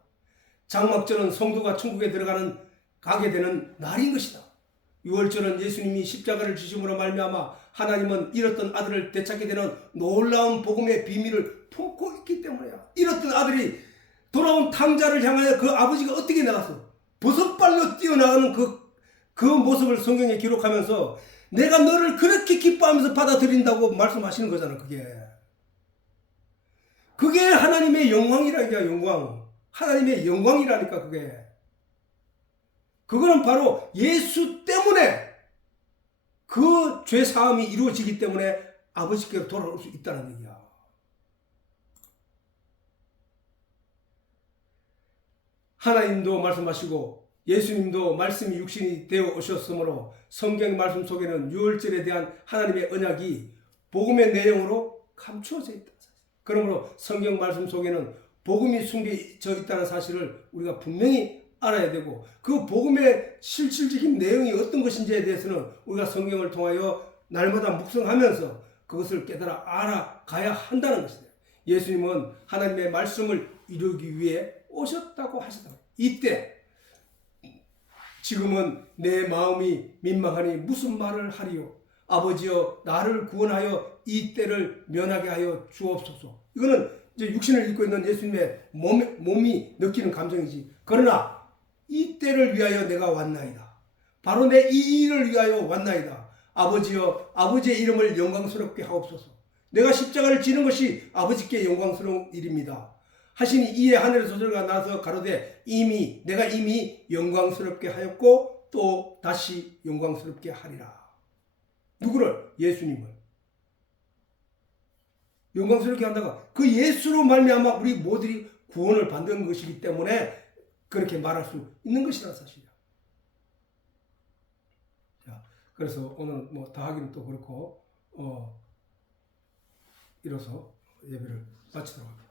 장막절은 성도가 천국에 가게 되는 날인 것이다. 6월절은 예수님이 십자가를 지심으로 말미암아 하나님은 잃었던 아들을 되찾게 되는 놀라운 복음의 비밀을 품고 있기 때문이야. 잃었던 아들이 돌아온 탕자를 향하여 그 아버지가 어떻게 나갔어? 버섯발로 뛰어나가는 그 모습을 성경에 기록하면서 내가 너를 그렇게 기뻐하면서 받아들인다고 말씀하시는 거잖아. 그게 하나님의 영광이라니까. 영광. 하나님의 영광이라니까. 그거는 바로 예수 때문에 그 죄사함이 이루어지기 때문에 아버지께로 돌아올 수 있다는 얘기야. 하나님도 말씀하시고 예수님도 말씀이 육신이 되어 오셨으므로 성경 말씀 속에는 6월절에 대한 하나님의 언약이 복음의 내용으로 감추어져 있다. 그러므로 성경 말씀 속에는 복음이 숨겨져 있다는 사실을 우리가 분명히 알아야 되고 그 복음의 실질적인 내용이 어떤 것인지에 대해서는 우리가 성경을 통하여 날마다 묵상하면서 그것을 깨달아 알아가야 한다는 것이다. 예수님은 하나님의 말씀을 이루기 위해 오셨다고 하시다. 이때 지금은 내 마음이 민망하니 무슨 말을 하리요. 아버지여 나를 구원하여 이 때를 면하게 하여 주옵소서. 이거는 이제 육신을 입고 있는 예수님의 몸이 느끼는 감정이지. 그러나 이 때를 위하여 내가 왔나이다. 바로 내 이 일을 위하여 왔나이다. 아버지여 아버지의 이름을 영광스럽게 하옵소서. 내가 십자가를 지는 것이 아버지께 영광스러운 일입니다. 하시니 이에 하늘의 소리가 나서 가로되 내가 이미 영광스럽게 하였고 또 다시 영광스럽게 하리라. 누구를? 예수님을. 영광스럽게 한다가 그 예수로 말미암아 우리 모두이 구원을 받는 것이기 때문에 그렇게 말할 수 있는 것이라는 사실이야. 자, 그래서 오늘 뭐 다 하기는 또 그렇고 이로써 예배를 마치도록 합니다.